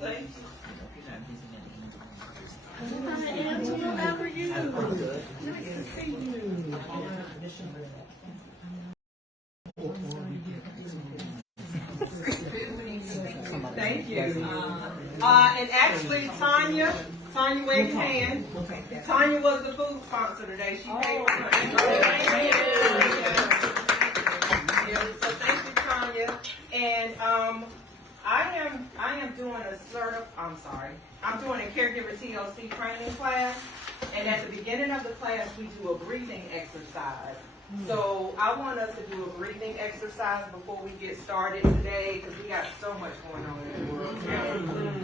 Thank you. Hi, Angela. How are you? Nice to see you. Thank you. And actually, Tanya, wave your hand. Tanya was the food sponsor today. She paid for her. So thank you, Tanya. And I am doing I'm doing a caregiver TLC training class. And at the beginning of the class, we do a breathing exercise. So I want us to do a breathing exercise before we get started today because we got so much going on in the world.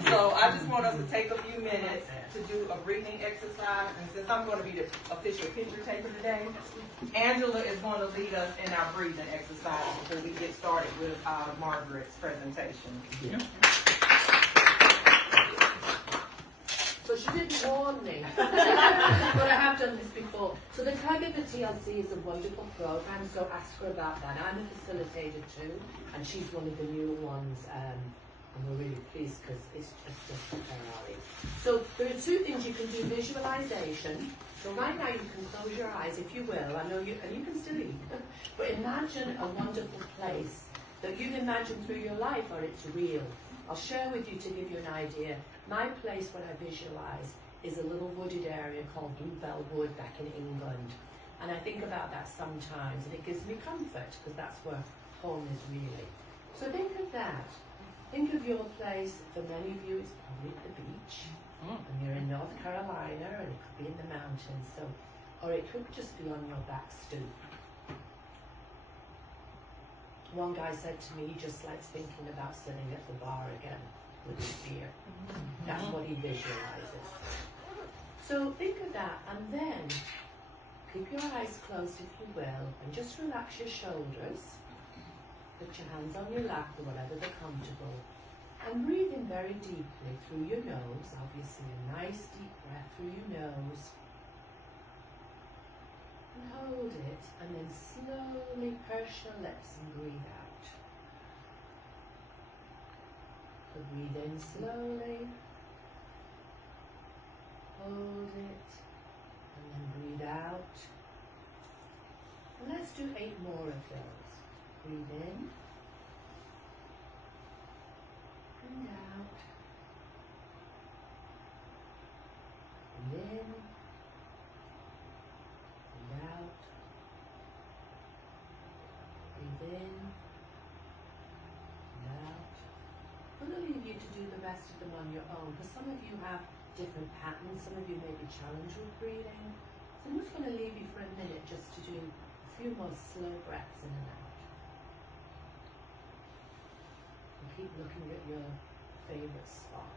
So I just want us to take a few minutes to do a breathing exercise. And since I'm going to be the official picture taker today, Angela is going to lead us in our breathing exercise before we get started with Margaret's presentation. Yeah. So she didn't warn me, but I have done this before. So the Caregiver TLC is a wonderful program, so ask her about that. I'm a facilitator too, and she's one of the newer ones, and we're really pleased because it's just a priority. So there are two things you can do: visualization. So right now you can close your eyes, if you will. I know you, and you can still eat, but imagine a wonderful place that you've imagined through your life, or it's real. I'll share with you to give you an idea. My place, when I visualize, is a little wooded area called Bluebell Wood back in England. And I think about that sometimes, and it gives me comfort, because that's where home is really. So think of that. Think of your place. For many of you, it's probably at the beach. And you're in North Carolina, and it could be in the mountains. So, or it could just be on your back stoop. One guy said to me, he just likes thinking about sitting at the bar again with his beer. That's what he visualizes. So think of that, and then keep your eyes closed if you will, and just relax your shoulders. Put your hands on your lap or whatever they're comfortable, and breathe in very deeply through your nose. Obviously a nice deep breath through your nose. And hold it, and then slowly purse your lips and breathe out. So breathe in slowly, hold it, and then breathe out. And let's do 8 more of those. Breathe in, and out. Breathe in, and out. Breathe in, and out. I'm going to leave you to do the rest of them on your own, because some of you have different patterns. Some of you may be challenged with breathing. So I'm just going to leave you for a minute just to do a few more slow breaths in and out. And keep looking at your favorite spot.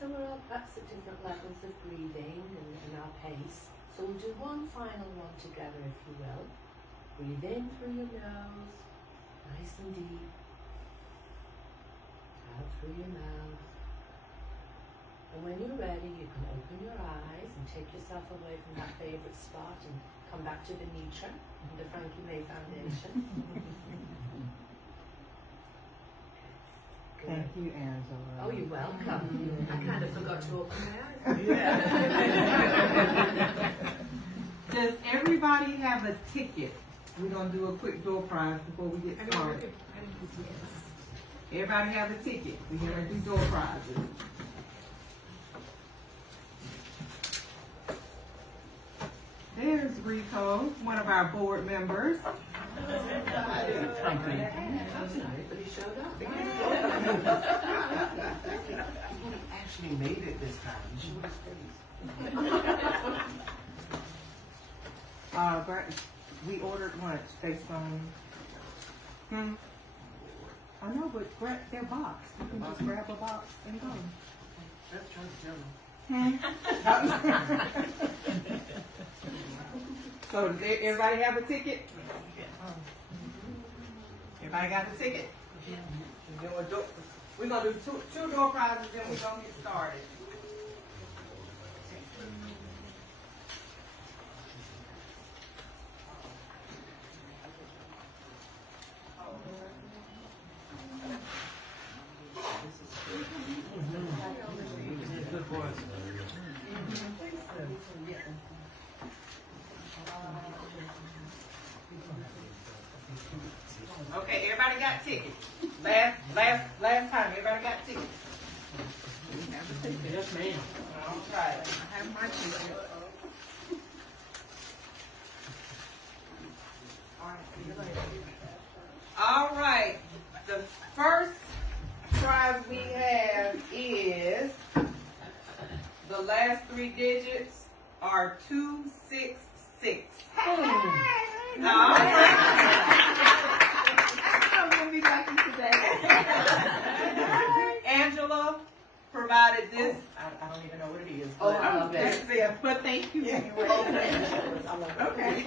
So we're all perhaps at different levels of breathing and our pace. So we'll do one final one together, if you will. Breathe in through your nose, nice and deep. Out through your mouth. And when you're ready, you can open your eyes and take yourself away from that favorite spot and come back to the Nitra, the Frankie Mae Foundation. Thank you, Angela. Oh, you're welcome. I kind of forgot to open my eyes. Yeah. Does everybody have a ticket? We're going to do a quick door prize before we get started. Everybody have a ticket. We're going to do door prizes. There's Rico, one of our board members. But he showed up. He actually made it this time. He showed his face. We ordered lunch based on. I know, but grab their box. You can just grab a box and go. Let's try to tell him. So does everybody have a ticket? Everybody got the ticket? Then we're gonna do two door prizes, then we're gonna get started. Okay, everybody got tickets. Last time, everybody got tickets. Yes, ma'am. All right, I have my ticket. All right, the first prize we have is the last three digits are 266. All right. I'm gonna be lucky today. Angela provided this. I don't even know what it is. Oh, I love it. But thank you anyway. Okay.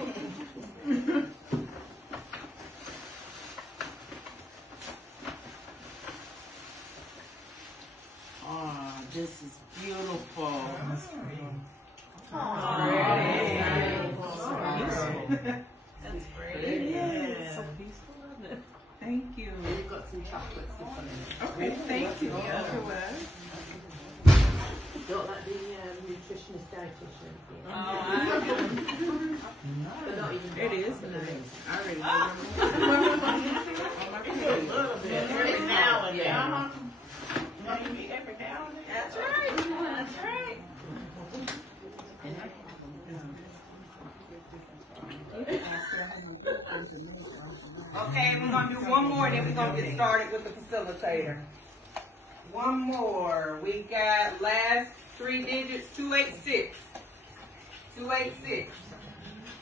Oh, this is beautiful. That's great. Yeah. So peaceful, isn't it? Thank you. We've got some chocolates to put in. Okay, thank you. Don't let the nutritionist dietitian. They're not even It is dark. nice. I already A little bit, every now and then. Yeah. No, you mean every now and then? That's right. That's right. Okay, we're gonna do one more, then we're gonna get started with the facilitator. One more. We got last three digits, 286. 286.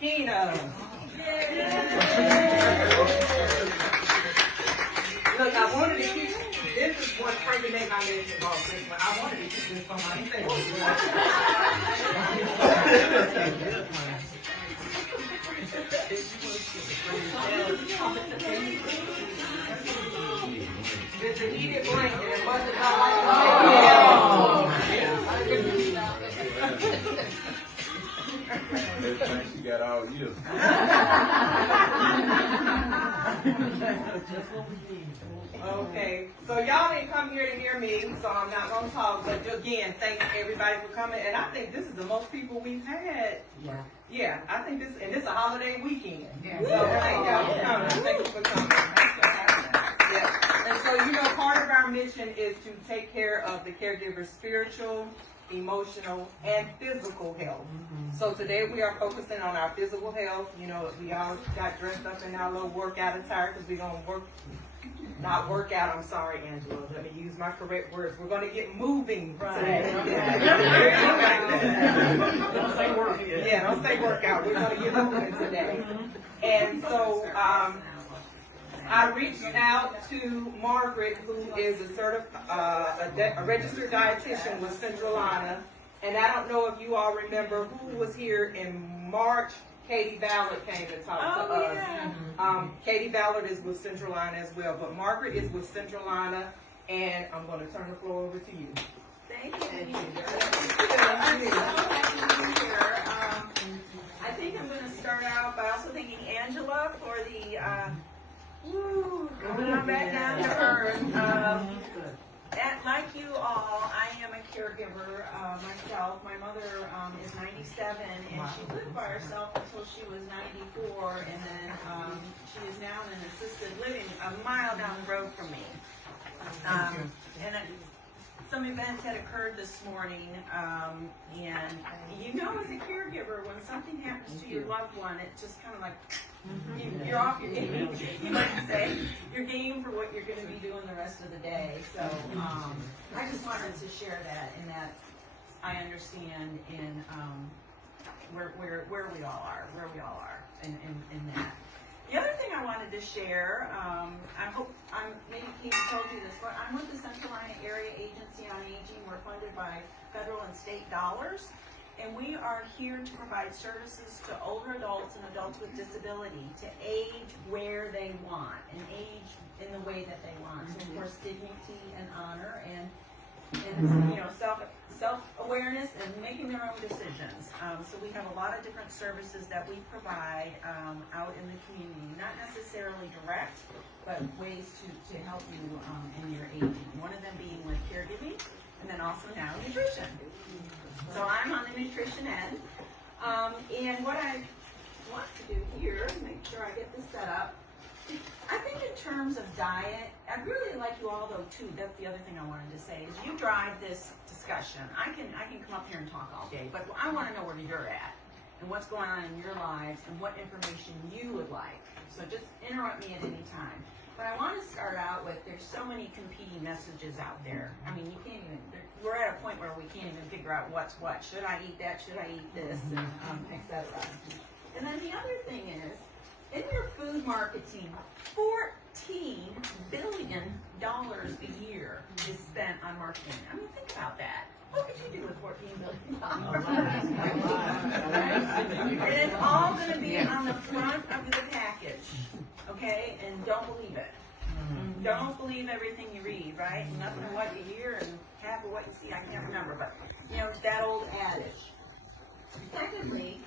Tina. Look, I wanted to keep, this is what Frankie Mae Foundation bought this one. I wanted to keep this for myself. It's a heated blanket. It wasn't not Everything she got all you. Okay, so y'all didn't come here to hear me, so I'm not gonna talk, but again, thank everybody for coming, and I think this is the most people we've had. Yeah. Yeah, I think this, and this is a holiday weekend. So thank y'all for coming, thank you for coming. Yeah, and so, you know, part of our mission is to take care of the caregiver's spiritual, emotional, and physical health. So today we are focusing on our physical health. You know, we all got dressed up in our little workout attire because we're gonna not work out, I'm sorry, Angela, let me use my correct words. We're gonna get moving today. Don't say work. Yeah, don't say workout, we're gonna get moving today. And so, I reached out to Margaret, who is a registered dietitian with Centralina. And I don't know if you all remember who was here in March. Katie Ballard came to talk to us. Yeah. Katie Ballard is with Centralina as well, but Margaret is with Centralina, and I'm going to turn the floor over to you. Thank you. I'm so happy to be here. I think I'm going to start out by also thanking Angela for the coming on back down to earth. Like you all, I am a caregiver myself. My mother is 97, and she lived by herself until she was 94, and then she is now in an assisted living a mile down the road from me. Some events had occurred this morning, and you know, as a caregiver, when something happens to your loved one, it's just kind of like, you're off your game. You might say you're game for what you're going to be doing the rest of the day. So I just wanted to share that, and that I understand in where we all are, in that. The other thing I wanted to share, I hope maybe Katie told you this, but I'm with the Centralina Area Agency on Aging. We're funded by federal and state dollars. And we are here to provide services to older adults and adults with disability to age where they want and age in the way that they want. So of course, dignity and honor and you know, self-awareness and making their own decisions. So we have a lot of different services that we provide out in the community, not necessarily direct, but ways to help you in your aging. One of them being with caregiving, and then also now nutrition. So I'm on the nutrition end, and what I want to do here, make sure I get this set up. I think in terms of diet, I'd really like you all though too, that's the other thing I wanted to say, is you drive this discussion. I can come up here and talk all day, but I want to know where you're at and what's going on in your lives and what information you would like. So just interrupt me at any time. But I want to start out with, there's so many competing messages out there. I mean, you can't even, we're at a point where we can't even figure out what's what. Should I eat that? Should I eat this? And et cetera. And then the other thing is, in your food marketing, $14 billion a year is spent on marketing. I mean, think about that. What could you do with $14 billion? And it's all going to be on the front of the package, okay? And don't believe it. Don't believe everything you read, right? Nothing of what you hear and half of what you see. I can't remember, but you know that old adage. Secondly,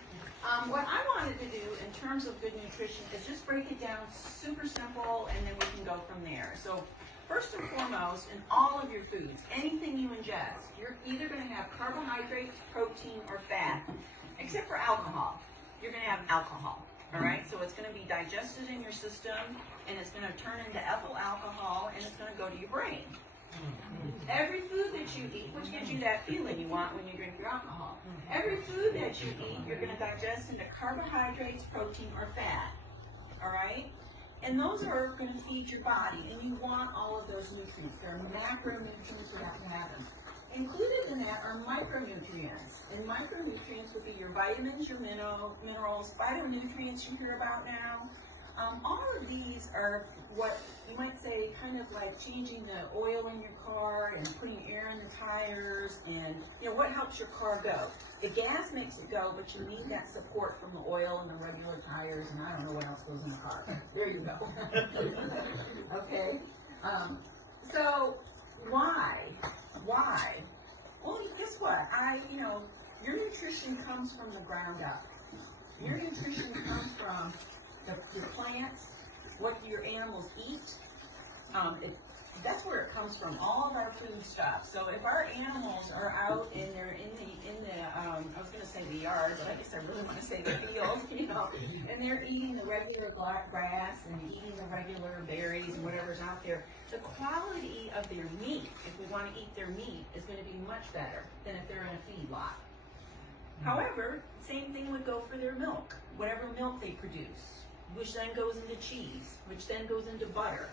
what I wanted to do in terms of good nutrition is just break it down super simple, and then we can go from there. So first and foremost, in all of your foods, anything you ingest, you're either going to have carbohydrates, protein, or fat, except for alcohol. You're going to have alcohol, all right? So it's going to be digested in your system, and it's going to turn into ethyl alcohol, and it's going to go to your brain. Every food that you eat, which gives you that feeling you want when you drink your alcohol, every food that you eat, you're going to digest into carbohydrates, protein, or fat, all right? And those are going to feed your body, and you want all of those nutrients. There are macronutrients, you have to have them. Included in that are micronutrients, and micronutrients would be your vitamins, your minerals, phytonutrients you hear about now. All of these are what you might say kind of like changing the oil in your car and putting air in the tires, and you know what helps your car go. The gas makes it go, but you need that support from the oil and the regular tires, and I don't know what else goes in the car. There you go. Okay. So why? Well, guess what? Your nutrition comes from the ground up. Your nutrition comes from the plants, what your animals eat. That's where it comes from, all of our food stuff. So if our animals are out and they're in the I was going to say the yard, but I guess I really want to say the field, and they're eating the regular grass and eating the regular berries and whatever's out there, the quality of their meat, if we want to eat their meat, is going to be much better than if they're in a feedlot. However, same thing would go for their milk, whatever milk they produce, which then goes into cheese, which then goes into butter,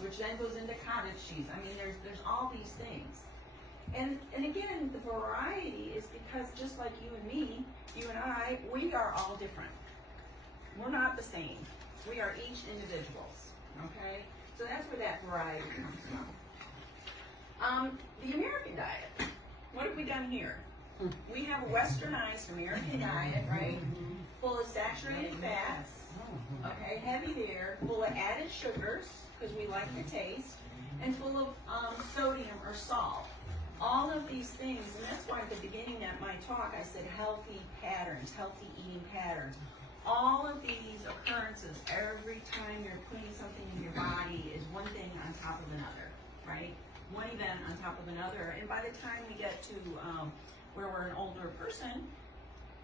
which then goes into cottage cheese. I mean, there's all these things. And again, the variety is because just like you and me, you and I, we are all different. We're not the same. We are each individuals, okay? So that's where that variety comes from. The American diet, what have we done here? We have a westernized American diet, right? Full of saturated fats, okay, heavy there, full of added sugars, because we like the taste, and full of sodium or salt. All of these things, and that's why at the beginning of my talk I said healthy patterns, healthy eating patterns. All of these occurrences, every time you're putting something in your body, is one thing on top of another, right? One event on top of another, and by the time we get to where we're an older person,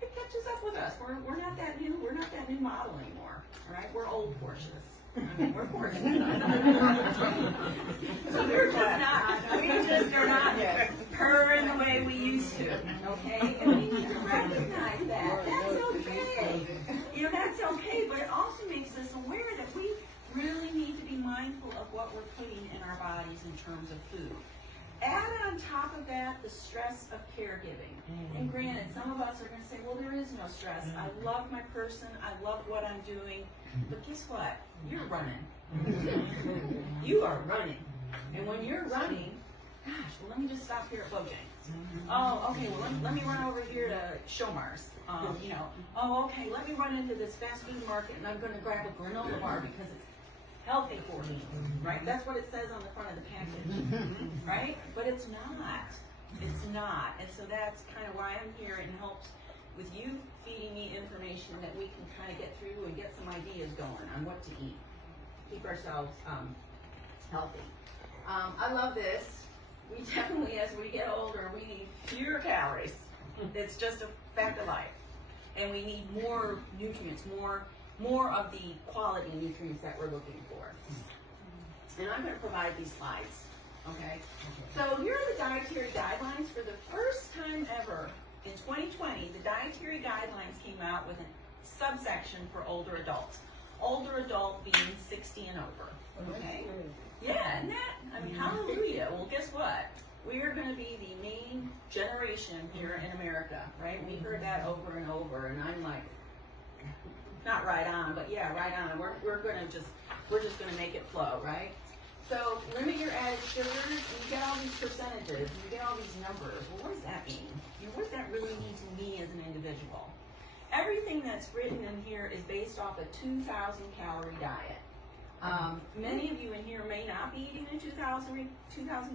it catches up with us. We're not that new. We're not that new model anymore. All right, we're old Porsches. I mean, we're Porsches. So we're just not. We just are not purring the way we used to. Okay, and we need to recognize that. That's okay. That's okay. But it also makes us aware that we really need to be mindful of what we're putting in our bodies in terms of food. Add on top of that the stress of caregiving. And granted, some of us are going to say, well, there is no stress. I love my person. I love what I'm doing. But guess what? You're running. You are running. And when you're running, gosh, well, let me just stop here at Bojangles. Oh, okay, well, let me run over here to Shomar's. You know, oh, okay, let me run into this fast food market and I'm gonna grab a granola bar because it's healthy for me, right? That's what it says on the front of the package, right? But it's not. It's not. And so that's kind of why I'm here, and helps with you feeding me information that we can kind of get through and get some ideas going on what to eat. Keep ourselves healthy. I love this. We definitely, as we get older, we need fewer calories. It's just a fact of life. And we need more nutrients, more of the quality nutrients that we're looking for. And I'm going to provide these slides, okay? So here are the dietary guidelines. For the first time ever in 2020, the dietary guidelines came out with a subsection for older adults. Older adult being 60 and over, okay? Yeah, isn't that? I mean, hallelujah. Well, guess what? We are going to be the main generation here in America, right? We heard that over and over, and I'm like, not right on, but yeah, right on. We're just going to make it flow, right? So limit your added sugars, and you get all these percentages, and you get all these numbers. Well, what does that mean? You know, what does that really mean to me as an individual? Everything that's written in here is based off a 2,000 calorie diet. Many of you in here may not be eating a 2,000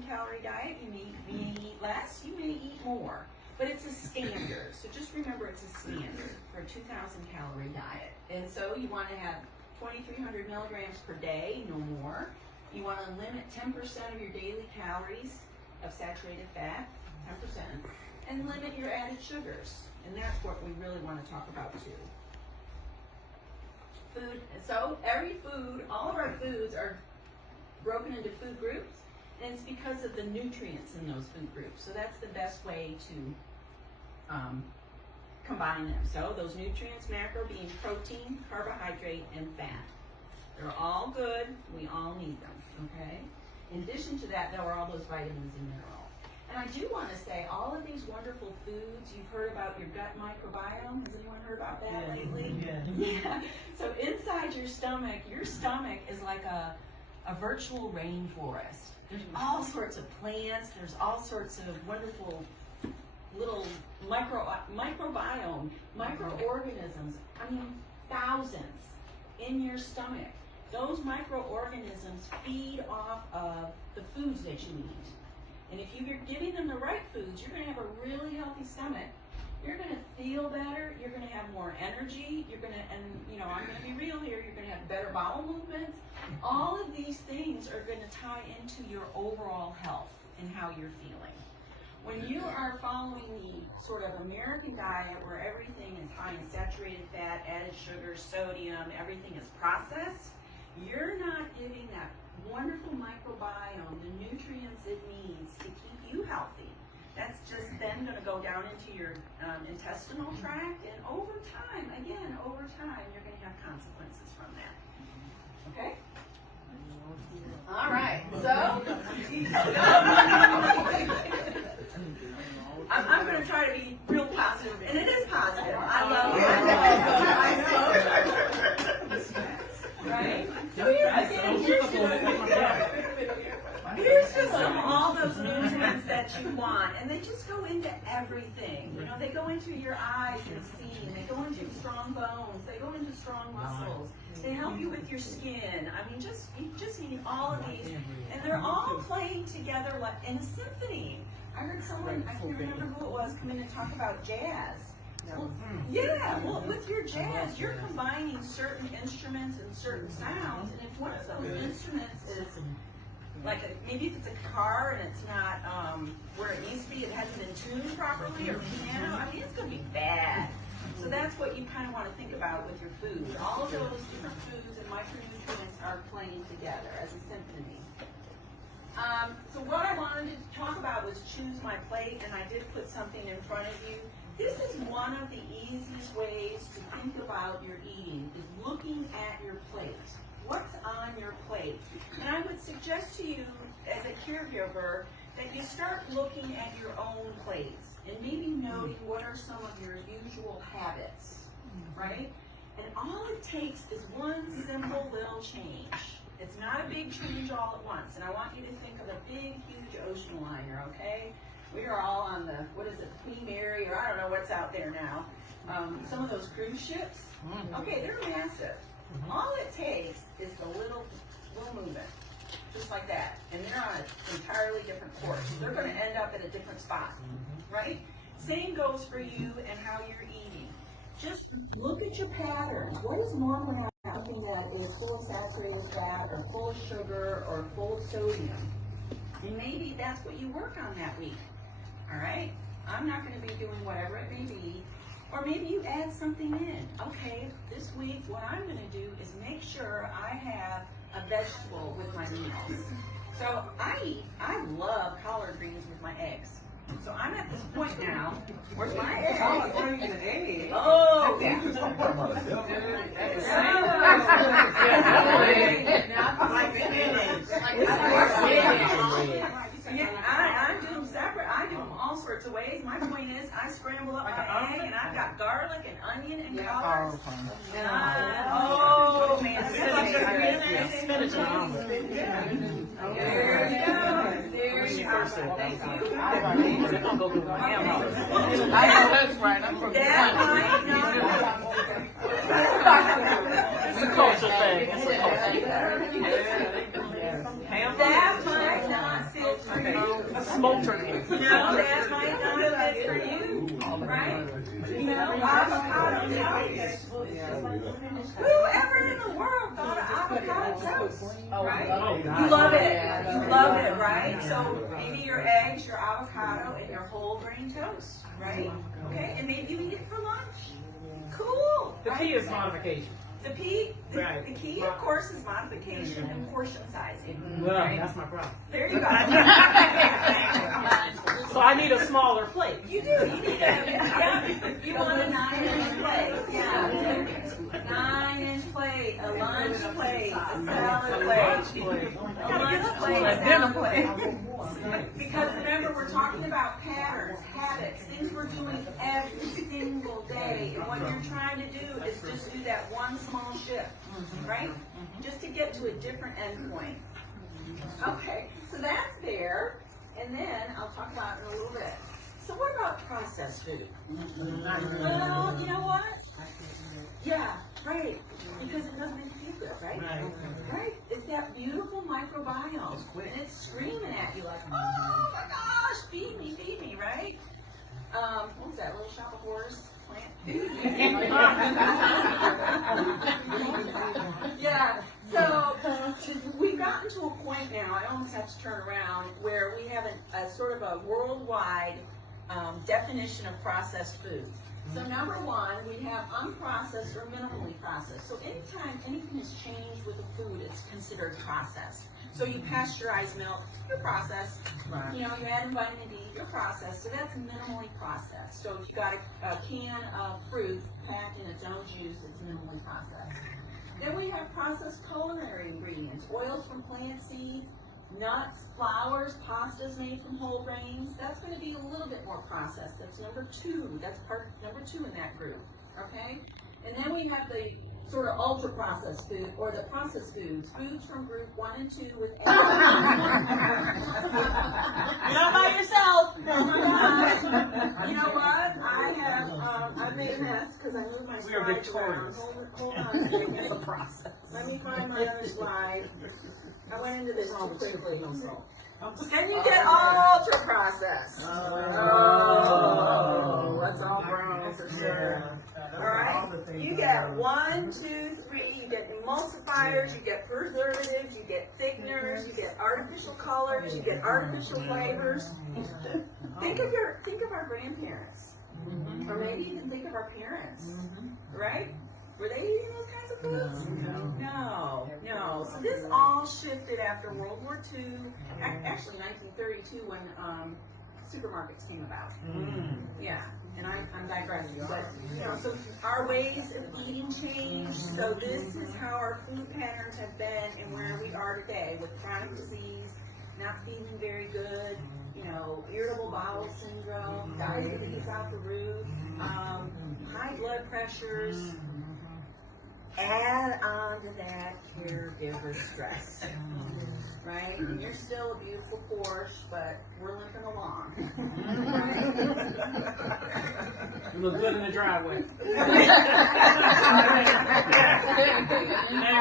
calorie diet. You may eat less, you may eat more, but it's a standard. So just remember, it's a standard for a 2,000 calorie diet. And so you want to have 2,300 milligrams per day, no more. You want to limit 10% of your daily calories of saturated fat, 10%, and limit your added sugars. And that's what we really want to talk about too. Food, so every food, all of our foods are broken into food groups, and it's because of the nutrients in those food groups. So that's the best way to combine them. So those nutrients, macro being protein, carbohydrate, and fat. They're all good, we all need them, okay? In addition to that, there are all those vitamins and minerals. And I do want to say, all of these wonderful foods, you've heard about your gut microbiome. Has anyone heard about that lately? Yeah. So inside your stomach is like a virtual rainforest. There's all sorts of plants, there's all sorts of wonderful little microbiome, microorganisms, I mean, thousands in your stomach. Those microorganisms feed off of the foods that you eat. And if you're giving them the right foods, you're going to have a really healthy stomach. You're going to feel better. You're going to have more energy. You're going to, and you know, I'm going to be real here. You're going to have better bowel movements. All of these things are going to tie into your overall health and how you're feeling. When you are following the sort of American diet where everything is high in saturated fat, added sugar, sodium, everything is processed, you're not giving that wonderful microbiome the nutrients it needs to keep you healthy. That's just then going to go down into your intestinal tract, and over time, you're going to have consequences from that. Okay? All right, so I'm going to try to be real positive, and it is positive. I love it. Right? So here's just all those nutrients that you want, and they just go into everything. You know, they go into your eyes and seeing, they go into strong bones, they go into strong muscles, they help you with your skin. I mean, you just need all of these, and they're all playing together like in a symphony. I heard someone, I can't remember who it was, come in and talk about jazz. Well, yeah, well, with your jazz, you're combining certain instruments and certain sounds, and if one of those instruments is like maybe if it's a car and it's not where it needs to be, it hasn't been tuned properly, or piano, I mean, it's going to be bad. So that's what you kind of want to think about with your food. All of those different foods and micronutrients are playing together as a symphony. So what I wanted to talk about was choose my plate, and I did put something in front of you. This is one of the easiest ways to think about your eating, is looking at your plate. What's on your plate? And I would suggest to you, as a caregiver, that you start looking at your own plates and maybe noting what are some of your usual habits, right? And all it takes is one simple little change. It's not a big change all at once, and I want you to think of a big, huge ocean liner, okay? We are all on the, what is it, Queen Mary, or I don't know what's out there now. Some of those cruise ships. Okay, they're massive. All it takes is a little movement, just like that, and they're on an entirely different course. They're going to end up at a different spot, right? Same goes for you and how you're eating. Just look at your patterns. What is normal now? Something that is full of saturated fat or full of sugar or full of sodium. And maybe that's what you work on that week. All right? I'm not going to be doing whatever it may be. Or maybe you add something in. Okay, this week what I'm going to do is make sure I have a vegetable with my meals. So I love collard greens with my eggs. So I'm at this point now. Where's my eggs? Oh, it's not even an egg. Oh, yeah. I'm doing them separate. I do them all sorts of ways. My point is, I scramble up my egg, and I've got garlic and onion and collards. And oh man, spinach and omelet. There you go. There you go. Thank you. I know that's right. I'm from That might not. It's a culture thing. It's a culture thing. That might not fit for you. Smoked turkey. No, that might not fit for you. Right? You know, avocado toast. Whoever in the world thought of avocado toast? Right? You love it. You love it, right? So maybe your eggs, your avocado, and your whole grain toast. Right? Okay? And maybe you eat it for lunch. Cool. The key is modification. The key, of course, is modification and portion sizing. Well, right? that's my problem. There you go. So I need a smaller plate. You do. You need you want a 9-inch plate. Yeah. 9-inch plate, a lunch plate, a salad plate, a lunch plate, a dinner plate. Because remember, we're talking about patterns, habits, things we're doing every single day. And what you're trying to do is just do that one small shift, right? Just to get to a different endpoint. Okay, so that's there. And then I'll talk about it in a little bit. So what about processed food? Well, you know what? Yeah, right. Because it doesn't make you feel good, right? Right? It's that beautiful microbiome. And it's screaming at you like, oh my gosh, feed me, right? What was that, Little Shop of Horrors plant? Yeah. So we've gotten to a point now, I almost have to turn around, where we have a sort of a worldwide definition of processed food. So number one, we have unprocessed or minimally processed. So anytime anything is changed with a food, it's considered processed. So you pasteurize milk, you're processed. Right. You know, you add in vitamin D, you're processed. So that's minimally processed. So if you got a can of fruit packed in its own juice, it's minimally processed. Then we have processed culinary ingredients, oils from plant seeds, nuts, flours, pastas made from whole grains. That's going to be a little bit more processed. That's number two. That's number two in that group. Okay? And then we have the sort of ultra processed food, or the processed foods from group 1 and 2 with eggs. You're not by yourself. Oh my gosh. You know what? I've made a mess because I moved my slides around. Hold on. It's a process. Let me find my other slide. I went into this too quickly. And you get ultra processed. Oh, that's all brown for sure. All right. You get 1, 2, 3. You get emulsifiers. You get preservatives. You get thickeners. You get artificial colors. You get artificial flavors. Think of our grandparents, or maybe even think of our parents, right? Were they eating those kinds of foods? No. So this all shifted after World War II, actually 1932 when supermarkets came about. Yeah, and I'm digressing, but you know, so our ways of eating changed. So this is how our food patterns have been and where we are today with chronic disease, not feeling very good, you know, irritable bowel syndrome, diabetes out the roof, high blood pressures. add on to that caregiver stress. Right? And you're still a beautiful Porsche, but we're limping along. You look good in the driveway. Ain't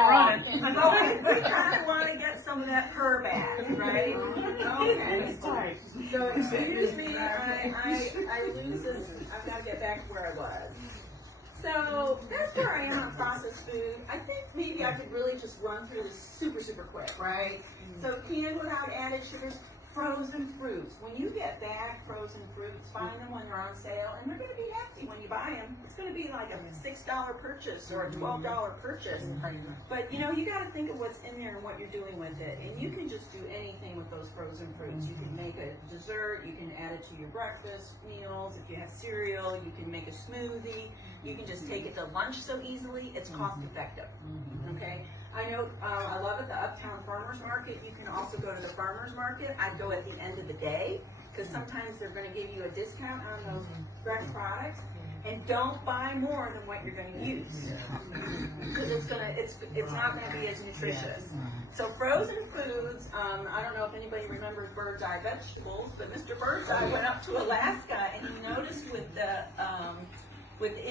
running. We kind of want to get some of that purr back, right? Okay. So excuse me, I lose this. I've got to get back to where I was. So that's where I am on processed food. I think maybe I could really just run through this super quick, right? So canned without added sugars, frozen fruits. When you get back frozen fruits, find them when they're on sale, and they're going to be hefty when you buy them. It's going to be like a $6 purchase or a $12 purchase. But you know, you got to think of what's in there and what you're doing with it. And you can just do anything with those frozen fruits. You can make a dessert. You can add it to your breakfast meals. If you have cereal, you can make a smoothie. You can just take it to lunch so easily. It's cost effective. Okay. I know, I love it, the Uptown Farmers Market. You can also go to the Farmers Market. I'd go at the end of the day, because sometimes they're going to give you a discount on those fresh products. And don't buy more than what you're going to use, because it's not going to be as nutritious. So frozen foods. I don't know if anybody remembers Bird's Eye vegetables, but Mr. Bird's Eye went up to Alaska, and he noticed with the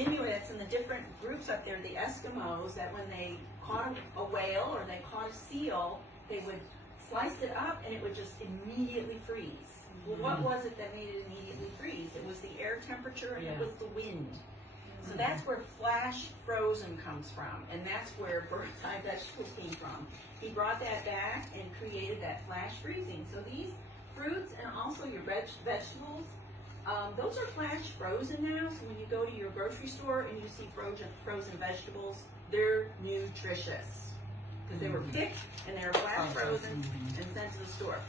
Inuits and the different groups up there, the Eskimos, that when they caught a whale or they caught a seal, they would slice it up and it would just immediately freeze. Well, what was it that made it immediately freeze? It was the air temperature and it was the wind. So that's where flash frozen comes from, and that's where Bird's Eye vegetables came from. He brought that back and created that flash freezing. So these fruits and also your vegetables, those are flash frozen now, so when you go to your grocery store and you see frozen vegetables, they're nutritious. Because they were picked and they were flash frozen and sent to the store.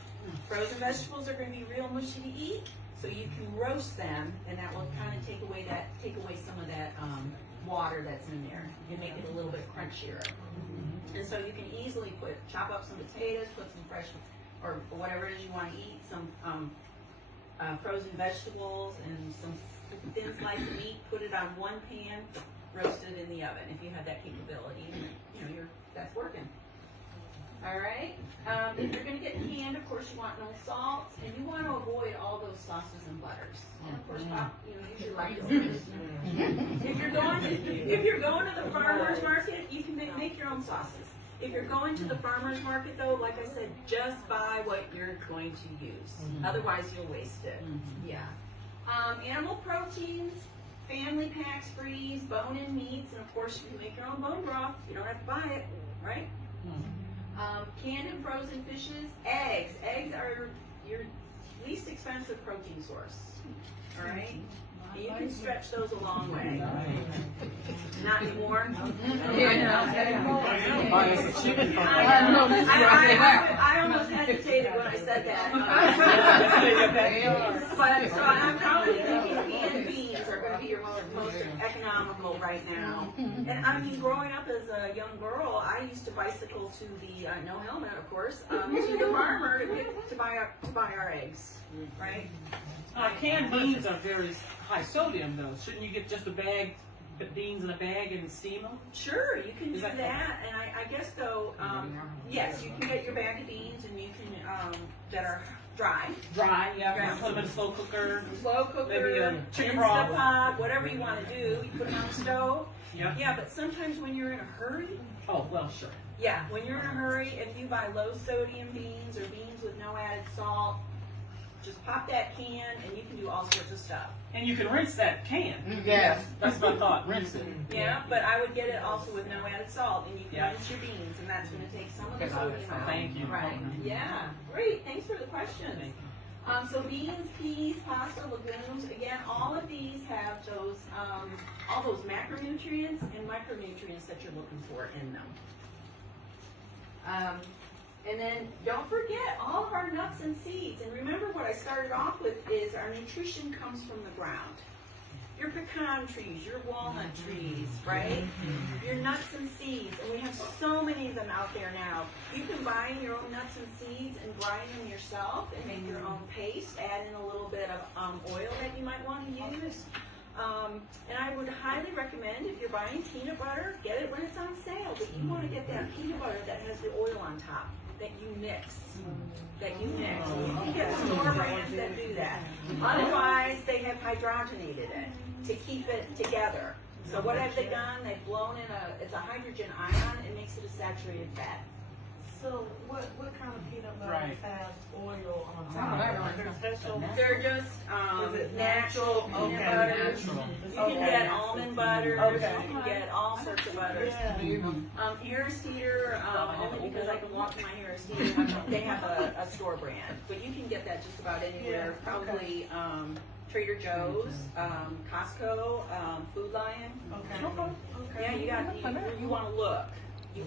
Frozen vegetables are going to be real mushy to eat, so you can roast them, and that will kind of take away some of that water that's in there and make it a little bit crunchier. And so you can easily chop up some potatoes, put some fresh, or whatever it is you want to eat, some frozen vegetables and some thin slice of meat, put it on one pan, roast it in the oven if you have that capability. You know, that's working. All right. If you're going to get canned, of course, you want no salts, and you want to avoid all those sauces and butters. And of course, use your leftovers. If you're going to the farmers market, you can make your own sauces. If you're going to the farmer's market, though, like I said, just buy what you're going to use. Otherwise, you'll waste it. Yeah. Animal proteins, family packs, freeze, bone-in meats, and of course, you can make your own bone broth. You don't have to buy it, right? Canned and frozen fishes, eggs. Eggs are your least expensive protein source. All right? You can stretch those a long way. Not anymore? I almost hesitated when I said that. But so I'm probably thinking canned beans are going to be your most economical right now. And I mean, growing up as a young girl, I used to bicycle to the, no helmet of course, to the farmer to buy our eggs, right? Canned beans are very high sodium, though. Shouldn't you get just a bag, put beans in a bag and steam them? Sure, you can do that. And I guess though, yes, you can get your bag of beans, and you can that are dry. Dry, yeah. Put them in a slow cooker. Maybe a chicken broth. Pot, whatever you want to do. You put them on the stove. Yeah. Yeah, but sometimes when you're in a hurry. Oh, well, sure. Yeah, when you're in a hurry, if you buy low sodium beans or beans with no added salt, just pop that can and you can do all sorts of stuff. And you can rinse that can. Yes. That's my thought, rinse it. Yeah, but I would get it also with no added salt, and you can rinse your beans, and that's going to take some of the sodium out. Thank you. Right. Yeah. Great. Thanks for the question. So beans, peas, pasta, legumes, again, all of these have those, all those macronutrients and micronutrients that you're looking for in them. And then don't forget all of our nuts and seeds. And remember what I started off with is our nutrition comes from the ground. Your pecan trees, your walnut trees, right? Your nuts and seeds. And we have so many of them out there now. You can buy your own nuts and seeds and grind them yourself and make your own paste. Add in a little bit of oil that you might want to use. And I would highly recommend if you're buying peanut butter, get it when it's on sale. But you want to get that peanut butter that has the oil on top, that you mix. You can get some more brands that do that. Otherwise, they have hydrogenated it to keep it together. So what have they done? They've blown in it's a hydrogen ion. It makes it a saturated fat. So what kind of peanut butter Right. has oil on top? They're just Is it natural peanut Okay, butters. natural. You can get almond butters. Okay. You can get all sorts of butters. Yeah. Harris Teeter, only because I can walk to my Harris Teeter, they have a store brand, but you can get that just about anywhere. Yeah, Probably Trader Joe's, Costco, Food Lion. Okay. Yeah, you want to look.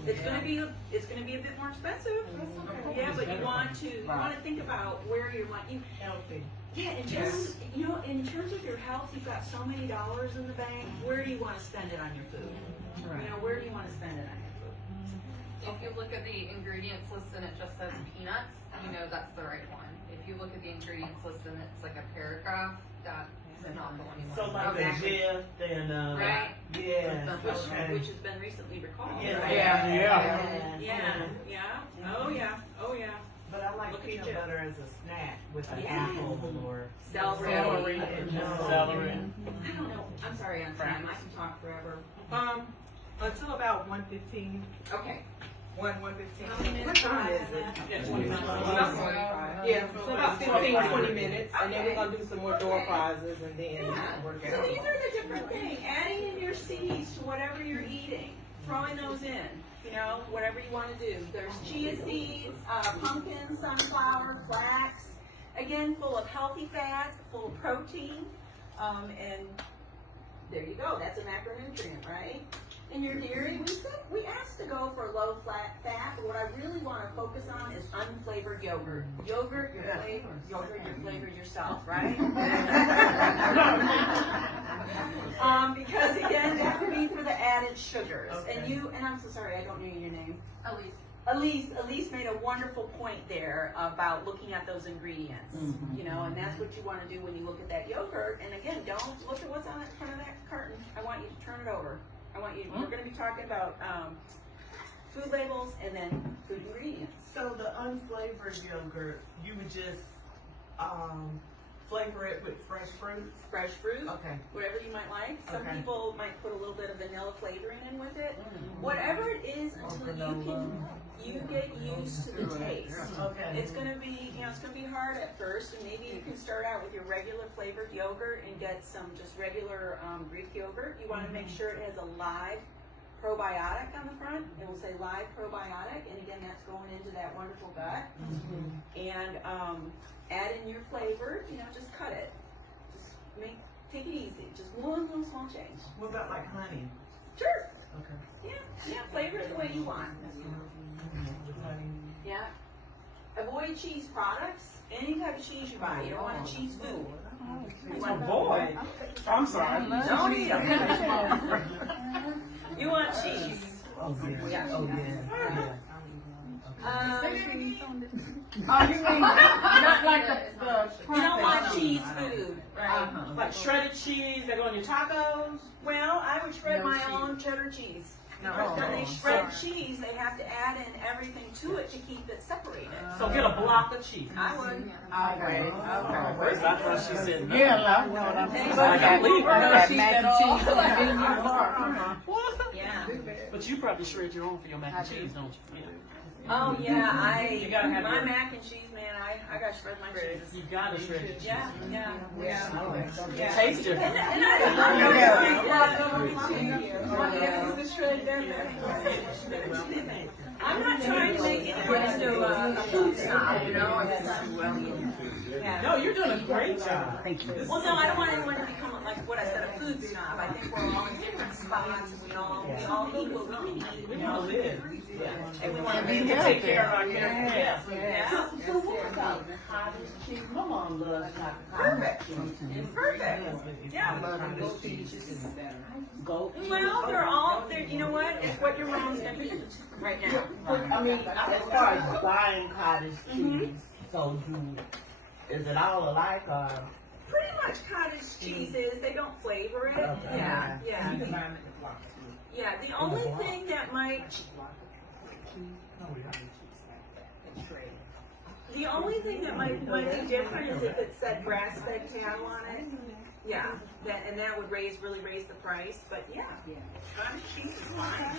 It's gonna be a bit more expensive. Yeah, but you want to think about where your money. Healthy. Yeah, in terms of your health, you've got so many dollars in the bank. Where do you want to spend it on your food? Where do you want to spend it on your food? If you look at the ingredients list and it just says peanuts, you know that's the right one. If you look at the ingredients list and it's like a paragraph, that's not the one you want. So like the Jif and Right. yeah. Okay. Which has been recently recalled. Yeah. Right? Yeah. Oh yeah. But I like Look at peanut Jif. butter as a snack with an Yeah. apple or Celery. celery. I don't know. I'm sorry, I'm time. I can talk forever. Until about 1:15. Okay. 1:15. How many What time is it? Yeah, 25. Yeah, so about 15, 20 minutes, and then we're gonna do some more door prizes and then work So out. these are the different things. Adding in your seeds to whatever you're eating, throwing those in. Whatever you want to do. There's chia seeds, pumpkin, sunflower, flax. Again, full of healthy fats, full of protein, and there you go. That's a macronutrient, right? In your dairy, we asked to go for low fat, but what I really want to focus on is unflavored yogurt. Yogurt, you're flavored yourself, right? Because again, that would be for the added sugars. Okay. And I'm so sorry, I don't know your name. Elise. Elise made a wonderful point there about looking at those ingredients, and that's what you want to do when you look at that yogurt. And again, don't look at what's on it in front of that carton. I want you to turn it over. We're going to be talking about food labels and then food ingredients. So the unflavored yogurt, you would just flavor it with fresh fruits? Fresh fruit, Okay. whatever you might like. Some Okay. people might put a little bit of vanilla flavoring in with it. Whatever it is, until you get used to the taste. Okay. It's gonna be hard at first, and maybe you can start out with your regular flavored yogurt and get some just regular Greek yogurt. You want to make sure it has a live probiotic on the front. It will say live probiotic, and again, that's going into that wonderful gut. And add in your flavor. Just cut it. Just take it easy. Just one little small change. What about like honey? Sure. Okay. Yeah. Flavor it the way you want. Yeah. Avoid cheese products. Any type of cheese you buy. You don't want a cheese food. You want Boy. I'm sorry. Don't eat them. You want cheese. Oh yeah. Oh yeah. Oh, you mean not like the You don't want cheese food. right? Like shredded cheese that go on your tacos? Well, I would shred my own cheddar cheese. Because when they shred cheese, they have to add in everything to it to keep it separated. So get a block of cheese. I would. First, I thought she said no. Yeah, I know what I'm saying. I can't believe That her. mac and cheese in your heart. Yeah. But you probably shred your own for your mac and cheese, don't you? Oh yeah, You gotta have my your- mac and cheese, man. I got to shred my cheese. You gotta shred your cheese. Yeah. Tastes different. And I'm not trying to make it into a food snob, Yeah. No, you're doing a great job. Thank you. Well, no, I don't want anyone to become like what I said, a food snob. I think we're all in different spots, and we all eat what we can eat. We want to live. And we want to We be can take care of our character. Yeah. So what about the cottage cheese? My mom loves Perfect. cheese. Perfect. Yeah. Goat cheese. Well, you know what? It's what your mom's going to eat right now. I mean, as far as buying cottage cheese, so is it all alike or pretty much cottage cheeses. They don't flavor it. Yeah, yeah. You can buy them at the block too. Yeah, the only thing that might be different is if it said grass-fed cattle on it. Yeah, that would really raise the price. But yeah, cottage cheese is fine.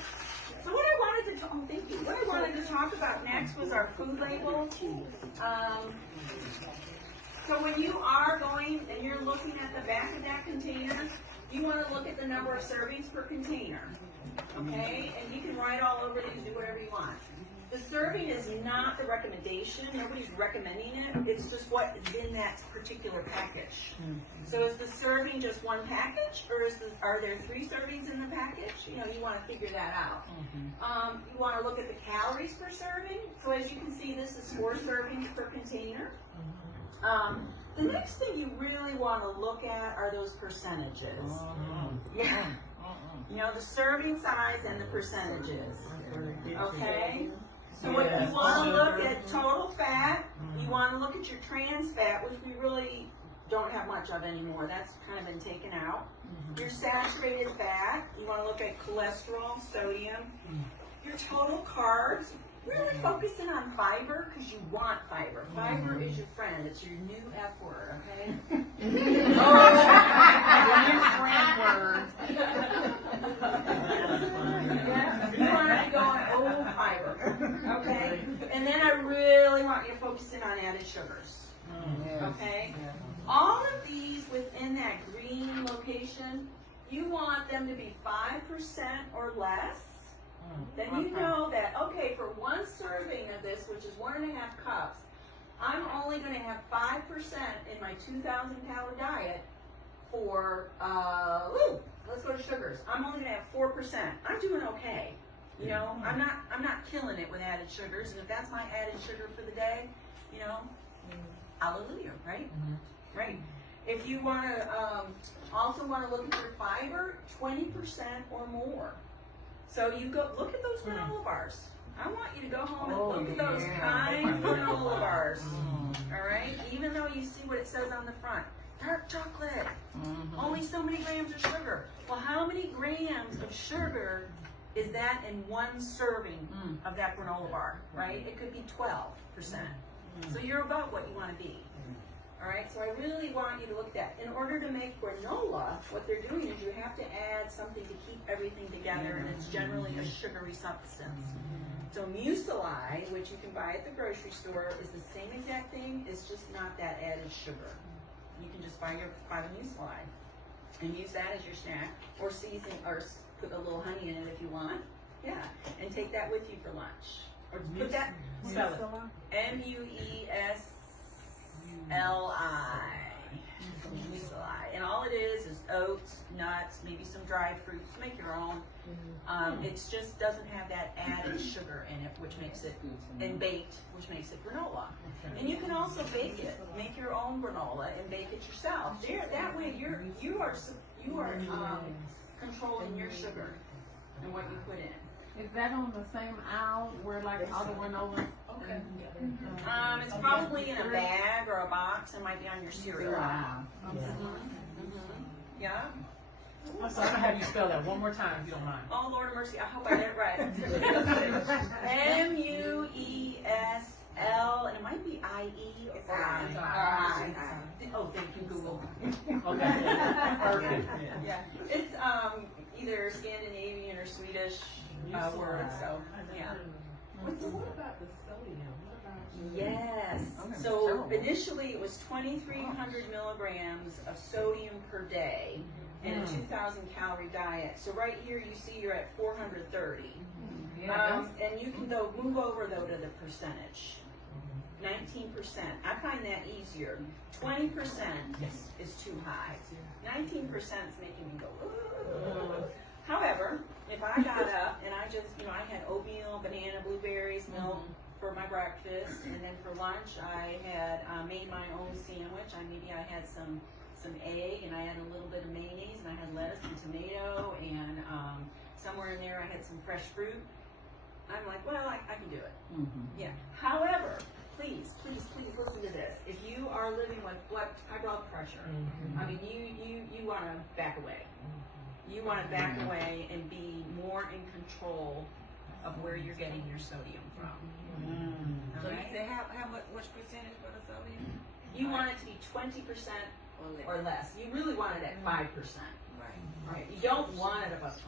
So what I wanted to talk about next was our food label. So when you are going and you're looking at the back of that container, you want to look at the number of servings per container, okay? And you can write all over these, do whatever you want. The serving is not the recommendation. Nobody's recommending it. It's just what is in that particular package. So is the serving just one package, or are there 3 servings in the package? You know, you want to figure that out. You want to look at the calories per serving. So as you can see, this is 4 servings per container. The next thing you really want to look at are those percentages. Yeah. You know, the serving size and the percentages. Okay? So what you want to look at total fat, you want to look at your trans fat, which we really don't have much of anymore. That's kind of been taken out. Your saturated fat, you want to look at cholesterol, sodium, your total carbs. Really focusing on fiber because you want fiber. Fiber is your friend. It's your new F word, okay? You want to go on fiber, okay? And then I really want you to focus in on added sugars, okay? All of these within that green location, you want them to be 5% or less. Then you know that, okay, for 1 serving of this, which is 1.5 cups, I'm only going to have 5% in my 2,000 calorie diet for, let's go to sugars. I'm only going to have 4%. I'm doing okay. You know, I'm not killing it with added sugars, and if that's my added sugar for the day, you know, hallelujah, right? Right. If you want to, also want to look at your fiber, 20% or more. So you go look at those granola bars. I want you to go home and look at those kind granola bars. All right? Even though you see what it says on the front. Dark chocolate. Only so many grams of sugar. Well, how many grams of sugar is that in 1 serving of that granola bar, right? It could be 12%. So you're about what you want to be. All right, so I really want you to look at that. In order to make granola, what they're doing is you have to add something to keep everything together, and it's generally a sugary substance. So muesli, which you can buy at the grocery store, is the same exact thing. It's just not that added sugar. You can just buy the muesli and use that as your snack, or season, or put a little honey in it if you want. Yeah, and take that with you for lunch. Or put that M-U-E-S. Muesli. And all it is oats, nuts, maybe some dried fruits. Make your own. It just doesn't have that added sugar in it, which makes it, and baked, which makes it granola. And you can also bake it. Make your own granola and bake it yourself. That way you are controlling your sugar and what you put in. Is that on the same aisle where like all the granolas? Okay. It's probably in a bag or a box. It might be on your cereal aisle. Yeah. I'm sorry, I'm gonna have you spell that one more time if you don't mind. Oh, Lord of mercy, I hope I did it right. M-U-E-S-L, and it might be I-E or I. Oh, thank you, Google. Okay, perfect. Yeah, it's either Scandinavian or Swedish word, so, yeah. What about the sodium? Yes. So initially it was 2,300 milligrams of sodium per day in a 2,000 calorie diet. So right here you see you're at 430. And you can move over though to the percentage. 19%. I find that easier. 20% is too high. 19% is making me go, ugh. However, if I got up and I just, I had oatmeal, banana, blueberries, milk for my breakfast, and then for lunch I had made my own sandwich. Maybe I had some egg, and I had a little bit of mayonnaise, and I had lettuce and tomato, and somewhere in there I had some fresh fruit. I'm like, well, I can do it. Yeah. However, please listen to this. If you are living with high blood pressure, I mean, you want to back away. You want to back away and be more in control of where you're getting your sodium from. So you Alright? say how much, which percentage for the sodium? You want it to be 20% or less. You really want it at 5%. Right. Right. You don't want it above 20%.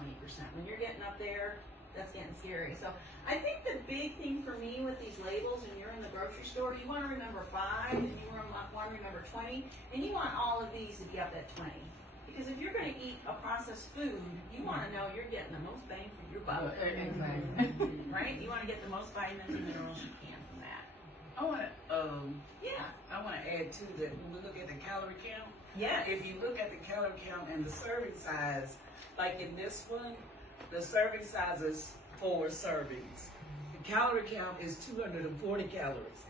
When you're getting up there, that's getting scary. So I think the big thing for me with these labels, and you're in the grocery store, you want to remember 5, and you want to remember 20, and you want all of these to be up at 20. Because if you're going to eat a processed food, you want to know you're getting the most bang for your buck. Right? You want to get the most vitamins and minerals you can from that. I want to, Yeah. I want to add too that when we look at the calorie count, Yes. if you look at the calorie count and the serving size, like in this one, the serving size is 4 servings. The calorie count is 240 calories.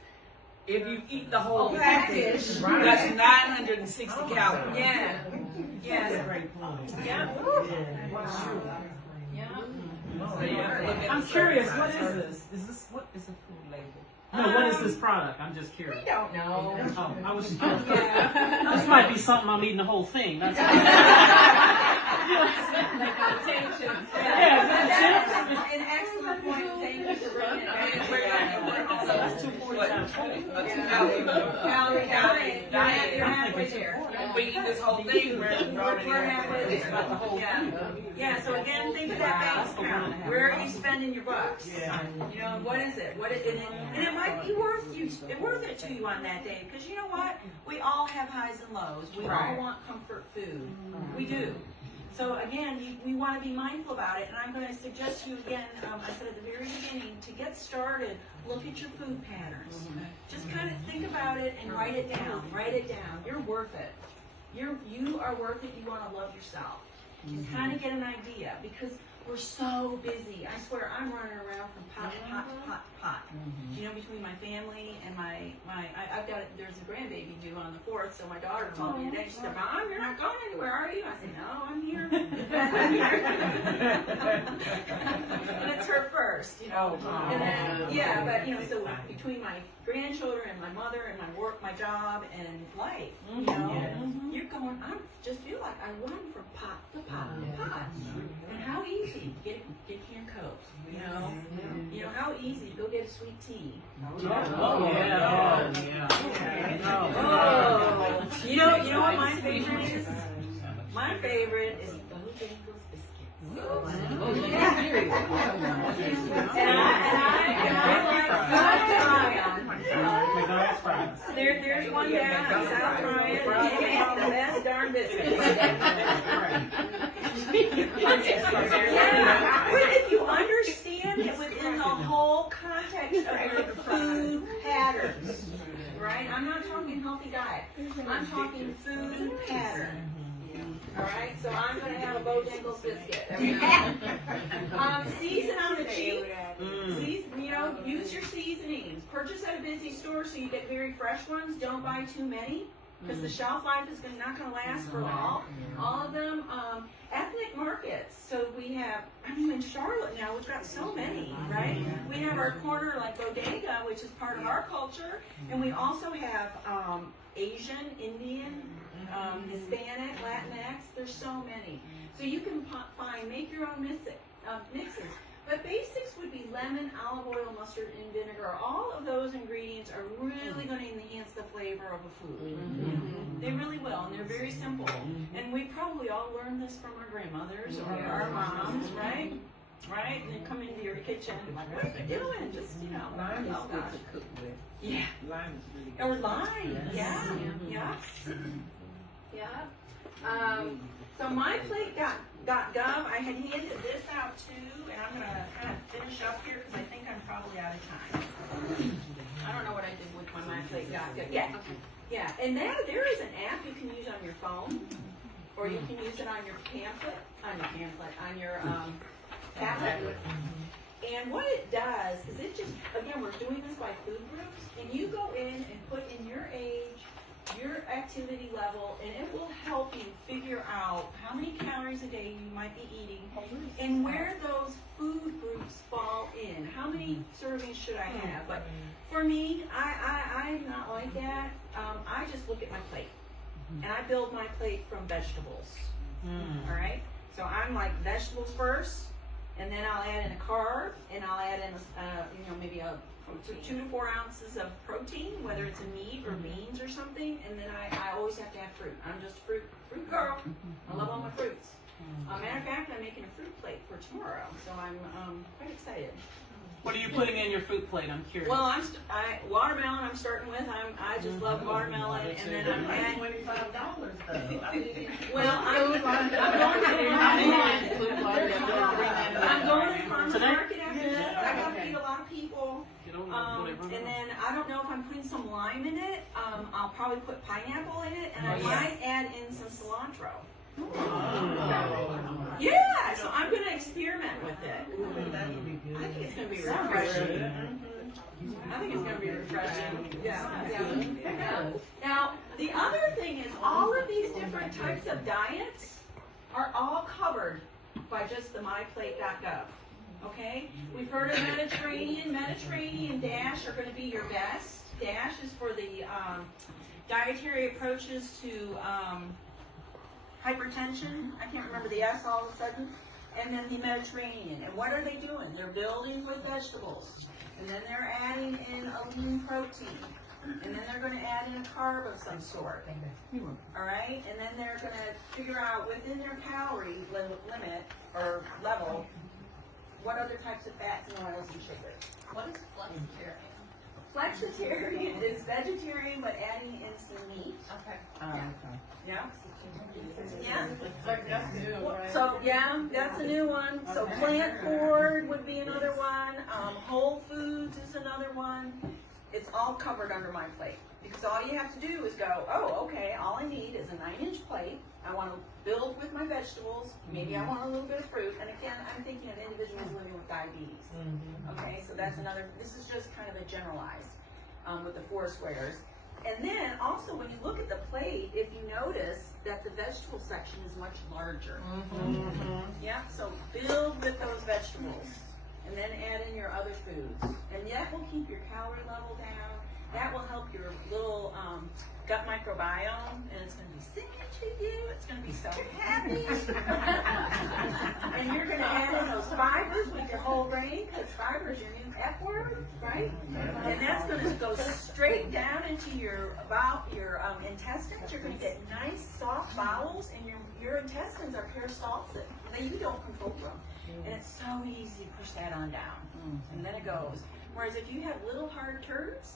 If you eat the whole package, that's 960 calories. Yeah. Yeah. Great point. Yeah. Yeah. I'm curious, what is this? What is a food label? No, what is this product? I'm just curious. We don't know. Oh, I was just curious. Yeah. This might be something I'm eating the whole thing. That's That's an excellent point. Thank you for bringing it back. We're That's 240 times 20. Calorie diet. You're halfway there. We eat this whole thing, We're halfway there. Yeah. So again, think of that bank account. Where are you spending your bucks? Yeah. You know, what is it? And it might be worth it to you on that day, because you know what? We all have highs and lows. We all want comfort food. We do. So again, we want to be mindful about it, and I'm going to suggest to you again, I said at the very beginning, to get started, look at your food patterns. Just kind of think about it and write it down. Write it down. You're worth it. You are worth it. You want to love yourself. And kind of get an idea, because we're so busy. I swear, I'm running around from pot to pot to pot to pot. You know, between my family and I've got, there's a grandbaby due on the 4th, so my daughter called me today. She said, Mom, you're not going anywhere, are you? I said, no, I'm here. And it's her first, you know. And then, but, you know, so between my grandchildren and my mother and my work, my job, and life, you know, you're going, I just feel like I run from pot to pot to pot. And how easy, get canned Coke, you know. You know, how easy, go get a sweet tea. You know what my favorite is? My favorite is Bojangles biscuits. There's one down on South Ryan, and the best darn biscuits. If you understand it within the whole context of your food patterns, right? I'm not talking healthy diet. I'm talking food pattern. All right, so I'm going to have a Bojangles biscuit. Season on the cheap. You know, use your seasonings. Purchase at a busy store so you get very fresh ones. Don't buy too many, because the shelf life is not going to last for all of them. Ethnic markets. So we have, I mean, in Charlotte now, we've got so many, right? We have our corner like bodega, which is part of our culture, and we also have Asian, Indian, Hispanic, Latinx. There's so many. So you can make your own mixes. But basics would be lemon, olive oil, mustard, and vinegar. All of those ingredients are really going to enhance the flavor of a food. They really will, and they're very simple. And we probably all learned this from our grandmothers or our moms, right? Right? And they come into your kitchen and like, what are you doing? Just, you know, Lime is oh good gosh. to cook with. Yeah. Lime is really good. Or lime, yeah. So myplate.gov, I had handed this out too, and I'm going to kind of finish up here because I think I'm probably out of time. I don't know what I did with my myplate.gov. Yeah, and there is an app you can use on your phone, or you can use it on your on your tablet. And what it does is it just, again, we're doing this by food groups, and you go in and put in your age, your activity level, and it will help you figure out how many calories a day you might be eating and where those food groups fall in. How many servings should I have? But for me, I'm not like that. I just look at my plate, and I build my plate from vegetables. All right? So I'm like vegetables first, and then I'll add in a carb, and I'll add in, maybe 2 to 4 ounces of protein, whether it's a meat or beans or something, and then I always have to have fruit. I'm just fruit girl. I love all my fruits. Matter of fact, I'm making a fruit plate for tomorrow, so I'm quite excited. What are you putting in your fruit plate? I'm curious. Well, watermelon. I'm starting with. I just love watermelon, and then I'm adding. $25 though. Well, I'm going to the farmer's market after this. I got to feed a lot of people. And then I don't know if I'm putting some lime in it. I'll probably put pineapple in it, and I might add in some cilantro. Yeah, so I'm going to experiment with it. I think it's going to be refreshing. I think it's going to be refreshing. Yeah. Now, the other thing is all of these different types of diets are all covered by just the myplate.gov. Okay? We've heard of Mediterranean. Mediterranean DASH are going to be your best. DASH is for the dietary approaches to hypertension. I can't remember the S all of a sudden. And then the Mediterranean. And what are they doing? They're building with vegetables. And then they're adding in a lean protein. And then they're going to add in a carb of some sort. All right? And then they're going to figure out within their calorie limit or level what other types of fats and oils and sugars. What is flexitarian? Flexitarian is vegetarian but adding in some meat. Okay. Yeah. Yeah. So yeah, that's a new one. So plant forward would be another one. Whole foods is another one. It's all covered under my plate because all you have to do is go, oh, okay, all I need is a 9-inch plate. I want to build with my vegetables. Maybe I want a little bit of fruit. And again, I'm thinking of individuals living with diabetes. Okay, so that's another, this is just kind of a generalized with the 4 squares. And then also when you look at the plate, if you notice that the vegetable section is much larger. Yeah, so build with those vegetables and then add in your other foods. And that will keep your calorie level down. That will help your little gut microbiome, and it's going to be singing to you. It's going to be so happy. And you're going to add in those fibers with your whole grain, because fiber is your new F word, right? And that's going to go straight down into your intestines. You're going to get nice, soft bowels, and your intestines are peristaltic. You don't control them. And it's so easy to push that on down. And then it goes. Whereas if you have little hard turds,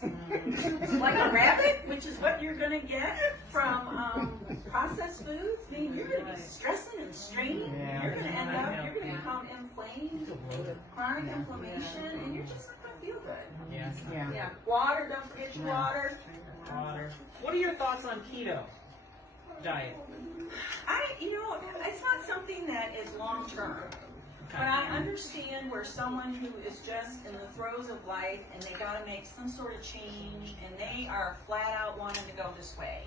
like a rabbit, which is what you're going to get from processed foods, I mean, you're going to be stressing and straining. You're going to end up, you're going to become inflamed, chronic inflammation, and you're just not going to feel good. Yeah. Water, don't forget your water. What are your thoughts on keto diet? It's not something that is long term. But I understand where someone who is just in the throes of life and they got to make some sort of change and they are flat out wanting to go this way.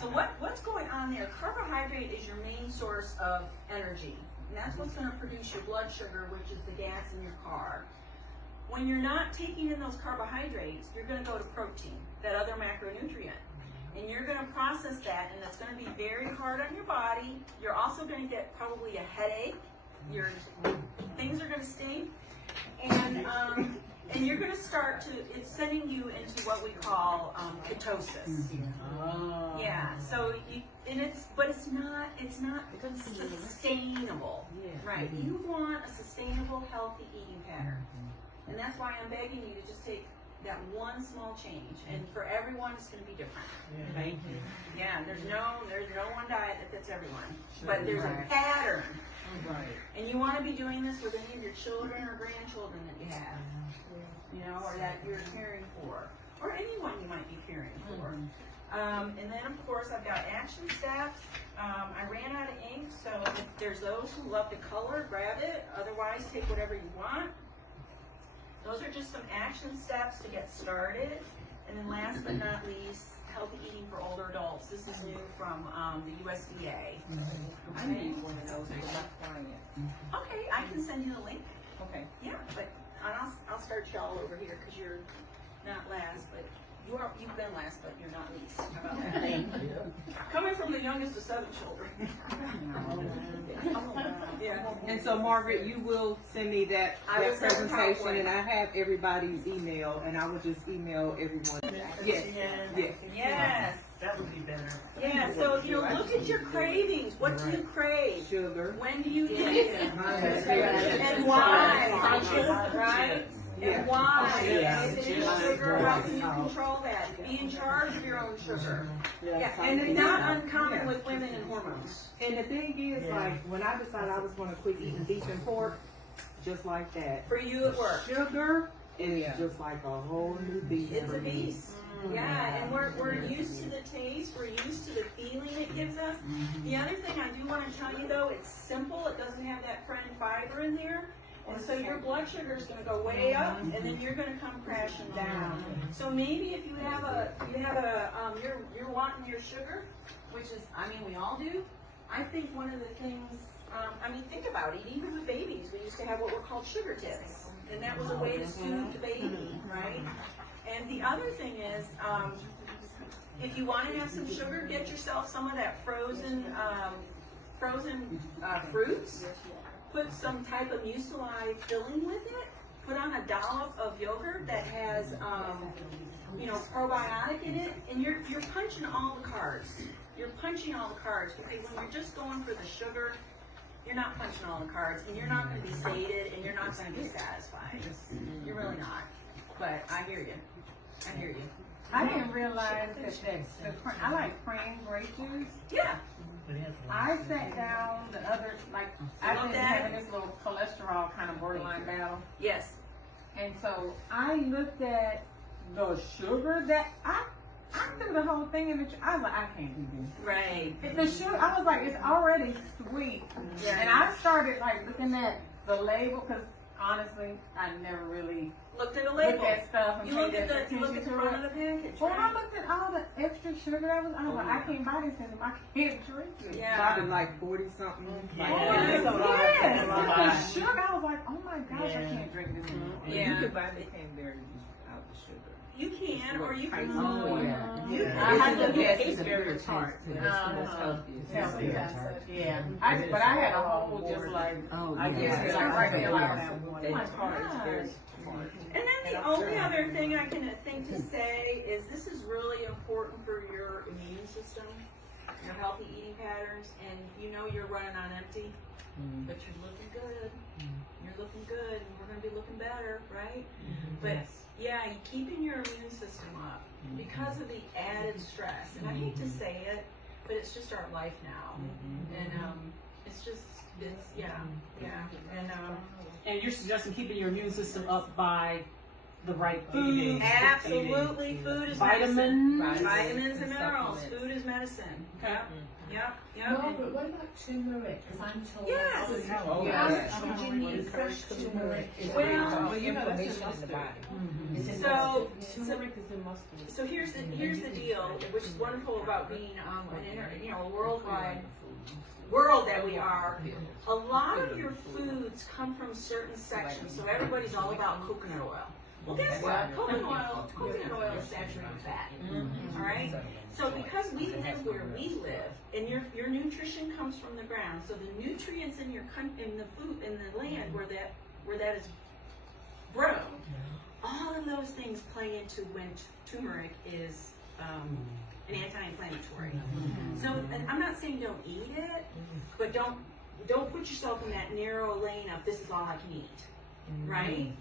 So what's going on there? Carbohydrate is your main source of energy. And that's what's going to produce your blood sugar, which is the gas in your car. When you're not taking in those carbohydrates, you're going to go to protein, that other macronutrient. And you're going to process that, and it's going to be very hard on your body. You're also going to get probably a headache. Your things are going to stink, and you're going to start to. It's sending you into what we call ketosis. Yeah. So it's not sustainable. Right. You want a sustainable, healthy eating pattern, and that's why I'm begging you to just take that one small change, and for everyone it's going to be different. Thank you. Yeah. There's no one diet that fits everyone, but there's a pattern. Right. And you want to be doing this with any of your children or grandchildren that you have, or that you're caring for, or anyone you might be caring for. And then, of course, I've got action steps. I ran out of ink, so if there's those who love to color, grab it. Otherwise, take whatever you want. Those are just some action steps to get started. And then last but not least, healthy eating for older adults. This is new from the USDA. I need one of those for my client. Okay, I can send you the link. Okay. Yeah, but I'll start y'all over here because you're not last, but you've been last, but you're not least. How about that? Coming from the youngest of 7 children. Yeah. And so, Margaret, you will send me that I will send the presentation, PowerPoint. and I have everybody's email, and I will just email everyone. Yes. Yes. Yes. That would be better. Yeah, so look at your cravings. What do you crave? Sugar. When do you eat it? And why? Right? And why? If it is sugar, how can you control that? Be in charge of your own sugar. Yeah, and it's not uncommon with women and hormones. And the thing is, like, when I decided I was going to quit eating beef and pork, just like that. For you at work. Sugar is just like a whole new beast. It's for a me. beast. Yeah, and we're used to the taste, we're used to the feeling it gives us. The other thing I do want to tell you though, it's simple, it doesn't have that friend fiber in there. And so your blood sugar is going to go way up, and then you're going to come crashing down. So maybe if you have you're wanting your sugar, which is, I mean, we all do. I think one of the things, think about it, even with babies, we used to have what were called sugar tips, and that was a way to soothe the baby, right? And the other thing is, if you want to have some sugar, get yourself some of that frozen fruits. Put some type of mucilage filling with it. Put on a dollop of yogurt that has, probiotic in it, and you're punching all the cards. You're punching all the cards because when you're just going for the sugar, you're not punching all the cards, and you're not going to be sated, and you're not going to be satisfied. You're really not. But I hear you. I hear you. I didn't realize that I like cream grape juice. Yeah. I sat down the other, I've been having this little cholesterol kind of borderline battle. Yes. And so I looked at the sugar that I threw the whole thing in I was like, I can't do this. Right. The sugar, I was like, it's already sweet. Yeah. And I started looking at the label because honestly, I never really looked at the label. Look at stuff and You look at paid the front of the package. When I looked at all the extra sugar that was, I was like, I can't buy this anymore. I can't drink it. Yeah. Probably like 40 something. Yes. The sugar, I was like, oh my gosh, I can't drink this anymore. Yeah. You could buy the cranberry juice without the sugar. You can, or you can. I had to guess It's very tart. Healthy. Yeah. But I had a whole just I guess right there like And then the only other thing I can think to say is this is really important for your immune system, your healthy eating patterns, and you're running on empty, but you're looking good. You're looking good, and we're going to be looking better, right? But yeah, keeping your immune system up because of the added stress. And I hate to say it, but it's just our life now, and And you're suggesting keeping your immune system up by the right food. Absolutely, food is vitamins, medicine. Vitamins and minerals. Food is medicine. Okay. Yep. Margaret, what about turmeric? Because I'm told Yes. How much would you need fresh turmeric? Well, inflammation in the body. So here's the deal, which is wonderful about being a worldwide world that we are. A lot of your foods come from certain sections, so everybody's all about coconut oil. Well, guess what? Coconut oil is saturated fat. All right. So because we live where we live, and your nutrition comes from the ground, so the nutrients in the food in the land where that is grown, all of those things play into when turmeric is an anti-inflammatory. So and I'm not saying don't eat it, but don't put yourself in that narrow lane of this is all I can eat, right?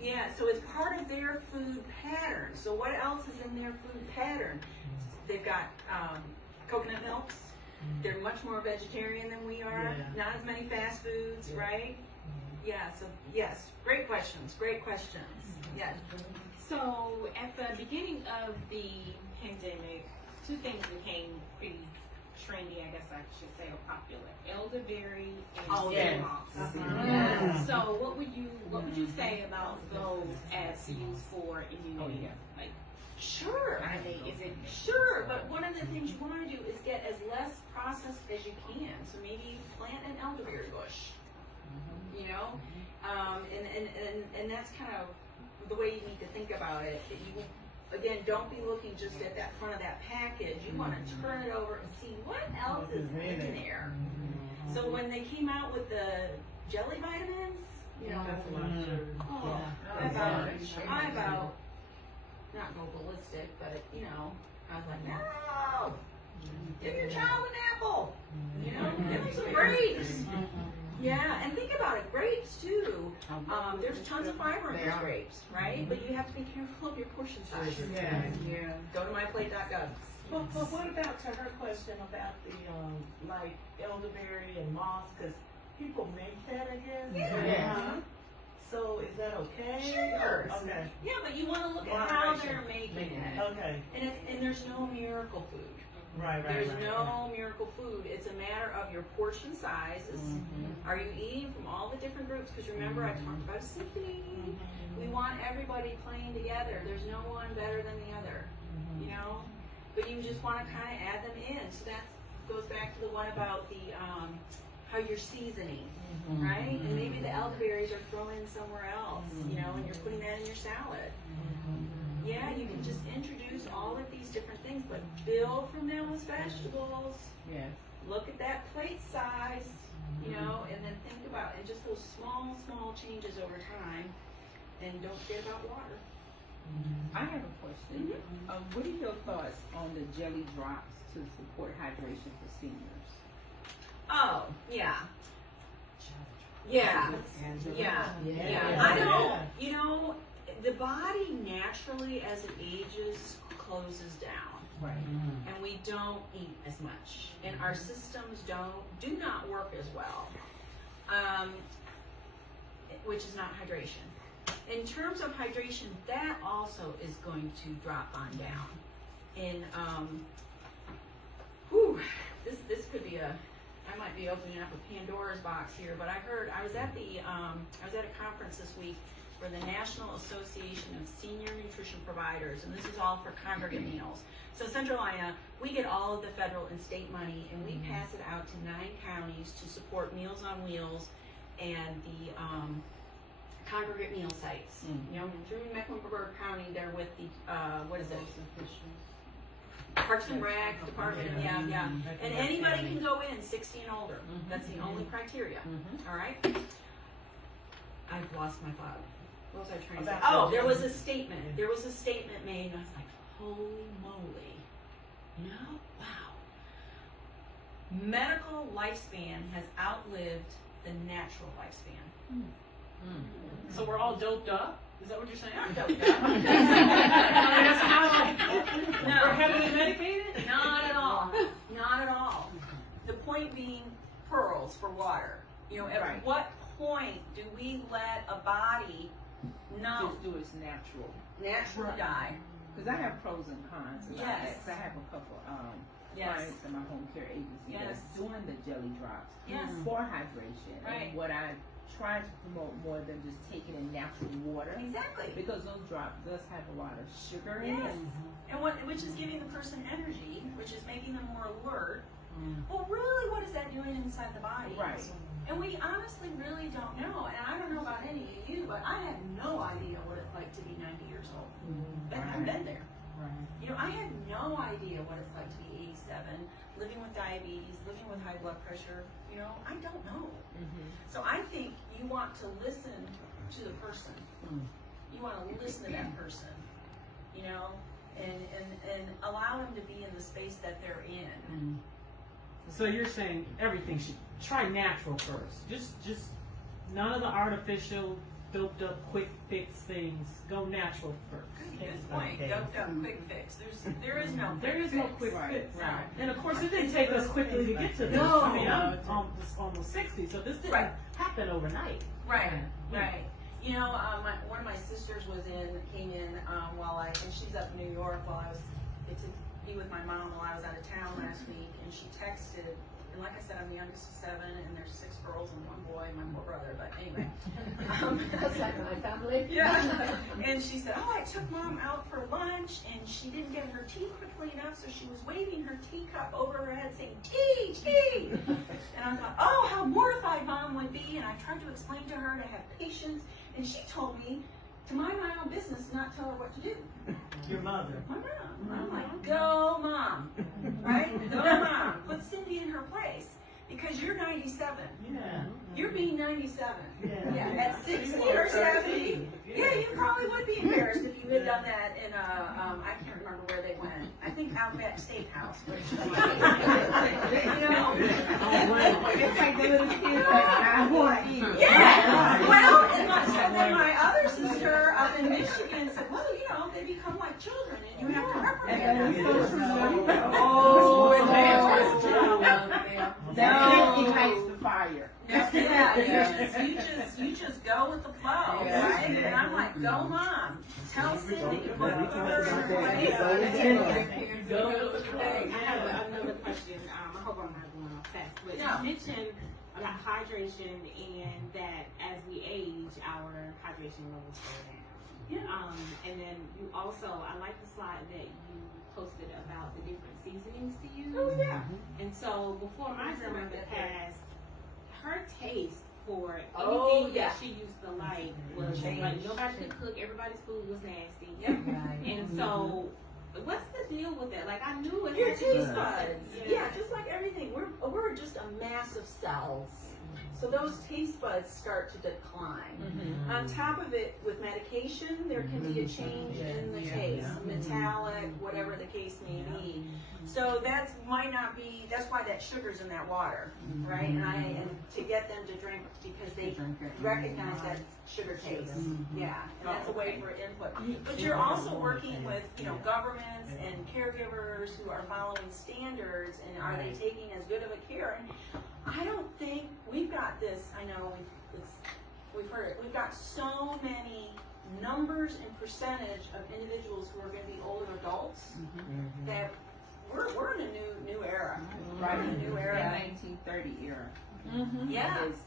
Yeah, so it's part of their food pattern. So what else is in their food pattern? They've got coconut milks. They're much more vegetarian than we are. Not as many fast foods, right? Yeah, so yes, great questions, Yes. So at the beginning of the pandemic, two things became pretty trendy, I guess I should say, or popular: elderberry and moss. So what would you say about those as used for immunity? Like Sure. Is it? Sure, but one of the things you want to do is get as less processed as you can. So maybe plant an elderberry bush, you know, and that's kind of the way you need to think about it. That you, again, don't be looking just at that front of that package. You want to turn it over and see what else is in there. So when they came out with the jelly vitamins, you know, I about not go ballistic, but you know, I was like, no, give your child an apple, you know, give them some grapes. Yeah, and think about it, grapes too. There's tons of fiber in those grapes, right? But you have to be careful of your portion size. Yeah. Go to myplate.gov. But what about, to her question about the, like elderberry and moss, because people make that, I guess? Yeah. So is that okay? Sure. Okay. Yeah, but you want to look at how they're making it. Okay. And there's no miracle food. Right. There's no miracle food. It's a matter of your portion sizes. Are you eating from all the different groups? Because remember, I talked about a symphony. We want everybody playing together. There's no one better than the other, you know? But you just want to kind of add them in. So that goes back to the one about the how you're seasoning, right? And maybe the elderberries are thrown in somewhere else, you know, and you're putting that in your salad. Yeah, you can just introduce all of these different things, but build from them with vegetables. Yes. Look at that plate size, you know, and then think about, and just those small changes over time, and don't forget about water. I have a question. What are your thoughts on the jelly drops to support hydration for seniors? Oh, yeah. Yeah. I don't, you know, the body naturally as it ages closes down. Right. And we don't eat as much. And our systems do not work as well. Which is not hydration. In terms of hydration, that also is going to drop on down. And this could be I might be opening up a Pandora's box here, but I was at a conference this week for the National Association of Senior Nutrition Providers, and this is all for congregate meals. So Centralina, we get all of the federal and state money, and we pass it out to 9 counties to support Meals on Wheels and the congregate meal sites. You know, through Mecklenburg County, they're with the what is it? Parks and Rec Department, yeah. And anybody can go in, 60 and older. That's the only criteria. All right. I've lost my thought. What was I trying to say? Oh, there was a statement. There was a statement made, and I was like, holy moly. You know? Wow. Medical lifespan has outlived the natural lifespan. So we're all doped up? Is that what you're saying? I'm doped up. No. We're heavily medicated? Not at all. Not at all. The point being pearls for water. You know, at what point do we let a body Just do its natural die? Because I have pros and cons about that. 'Cause I have a couple clients in my home care agency that's doing the jelly drops for hydration. Right. And what I try to promote more than just taking in natural water. Exactly. Because those drops does have a lot of sugar in it. And which is giving the person energy, which is making them more alert. Well, really, what is that doing inside the body? Right. And we honestly really don't know. And I don't know about any of you, but I had no idea what it's like to be 90 years old. I've been there. You know, I had no idea what it's like to be 87, living with diabetes, living with high blood pressure. You know, I don't know. So I think you want to listen to the person. You want to listen to that person, you know, and allow them to be in the space that they're in. So you're saying everything should try natural first. Just none of the artificial, doped up, quick fix things. Go natural first. Good point. Doped up, quick fix. There is no quick fix. Right. And of course, it didn't take us quickly to get to this. No. I mean, I'm almost 60, so this didn't happen overnight. Right. You know, one of my sisters came in and she's up in New York to be with my mom while I was out of town last week, and she texted, and like I said, I'm the youngest of 7, and there's 6 girls and 1 boy, my poor brother, but anyway. That's like my family. Yeah. And she said, oh, I took Mom out for lunch, and she didn't get her tea quickly enough, so she was waving her teacup over her head saying, tea, tea. And I thought, oh, how mortified Mom would be. And I tried to explain to her to have patience, and she told me to mind my own business and not tell her what to do. Your mother. My mom. I'm like, go Mom. Right? Go Mom. Put Cindy in her place. Because you're 97. Yeah. You're being 97. Yeah. At 60 or 70. Yeah, you probably would be embarrassed if you had done that in a, I can't remember where they went. I think Outback Steakhouse. Which, you know? It's like the little kids like, I want to eat. Yeah. Well, and so then my other sister up in Michigan said, well, you know, they become like children and you have to reprimand them. That ignites the fire. Yeah, you just go with the flow, right? And I'm like, go Mom, tell Cindy, put her in her place. I have another question. I hope I'm not going off fast, but you mentioned about hydration and that as we age, our hydration levels go down. Yeah. And then you also, I like the slide that you posted about the different seasonings to use. Oh yeah. And so before my grandmother passed, her taste for Oh, anything yeah. that she used to like was like nobody could cook, everybody's food was nasty. Yep. And so, what's the deal with that? Like I knew it Your had to be taste buds. Yeah, just like everything. We're just a mass of cells. So those taste buds start to decline. On top of it, with medication, there can be a change in the taste, metallic, whatever the case may be. So that's why that sugar's in that water, right? And to get them to drink because they recognize that sugar taste. Yeah, and that's a way for input. But you're also working with, governments and caregivers who are following standards, and are they taking as good of a care? And I don't think we've got this. I know we've heard it. We've got so many numbers and percentage of individuals who are going to be older adults that we're in a new era, right? A new era. That 1930 era. Yeah. That is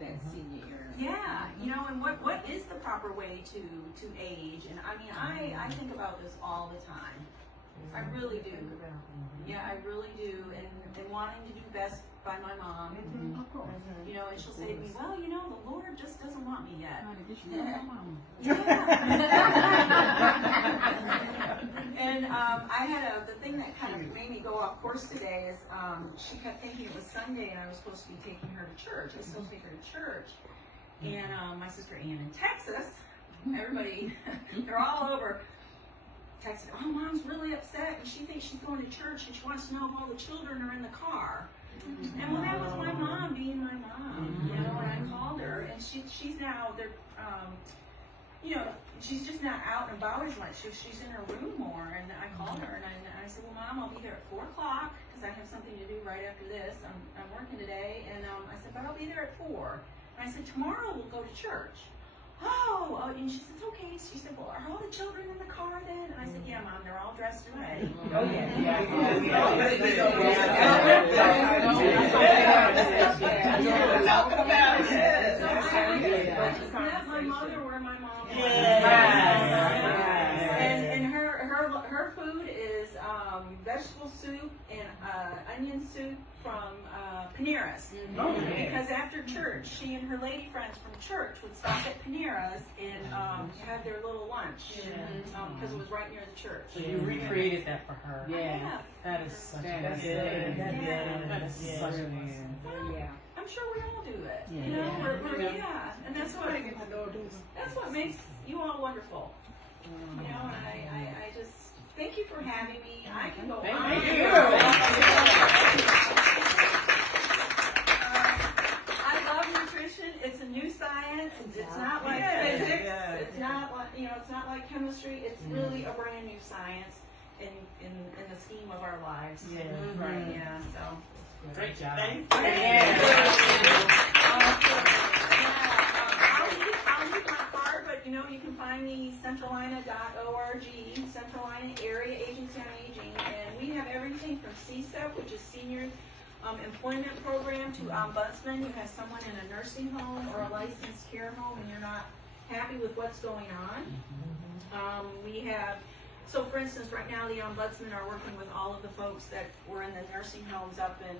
that senior era. Yeah, and what is the proper way to age? And I mean, I think about this all the time. I really do. Yeah, I really do. And wanting to do best by my mom. Of course. And she'll say to me, well, the Lord just doesn't want me yet. And I had the thing that kind of made me go off course today is she kept thinking it was Sunday and I was supposed to be taking her to church. I still take her to church. And my sister Ann in Texas, everybody, they're all over, texted, oh, Mom's really upset and she thinks she's going to church and she wants to know if all the children are in the car. And well, that was my mom being my mom, and I called her, and she's now, she's just not out and about as much. She's in her room more, and I called her, and I said, well, Mom, I'll be there at 4 o'clock, because I have something to do right after this. I'm working today, and I said, but I'll be there at 4. And I said, tomorrow we'll go to church. Oh, and she says, okay. She said, well, are all the children in the car then? And I said, yeah, Mom, they're all dressed and ready. Oh, Let my mother where my mom was. And her food is vegetable soup and onion soup from Panera's. Because after church, she and her lady friends from church would stop at Panera's and have their little lunch because it was right near the church. So you recreated that for her. Yeah. That is such a good. That is such a Yeah. I'm sure we all do it. And that's what makes you all wonderful. And I just thank you for having me. I can go on. Thank you. I love nutrition. It's a new science. It's not like physics. It's not like it's not like chemistry. It's really a brand new science in the scheme of our lives. Yeah. Right. Yeah. So. Great job. I'll leave my card, but you can find me centralina.org, Centralina Area Agency on Aging, and we have everything from CSEP, which is Senior employment program to ombudsman. You have someone in a nursing home or a licensed care home and you're not happy with what's going on. We have, so for instance, right now the ombudsman are working with all of the folks that were in the nursing homes up in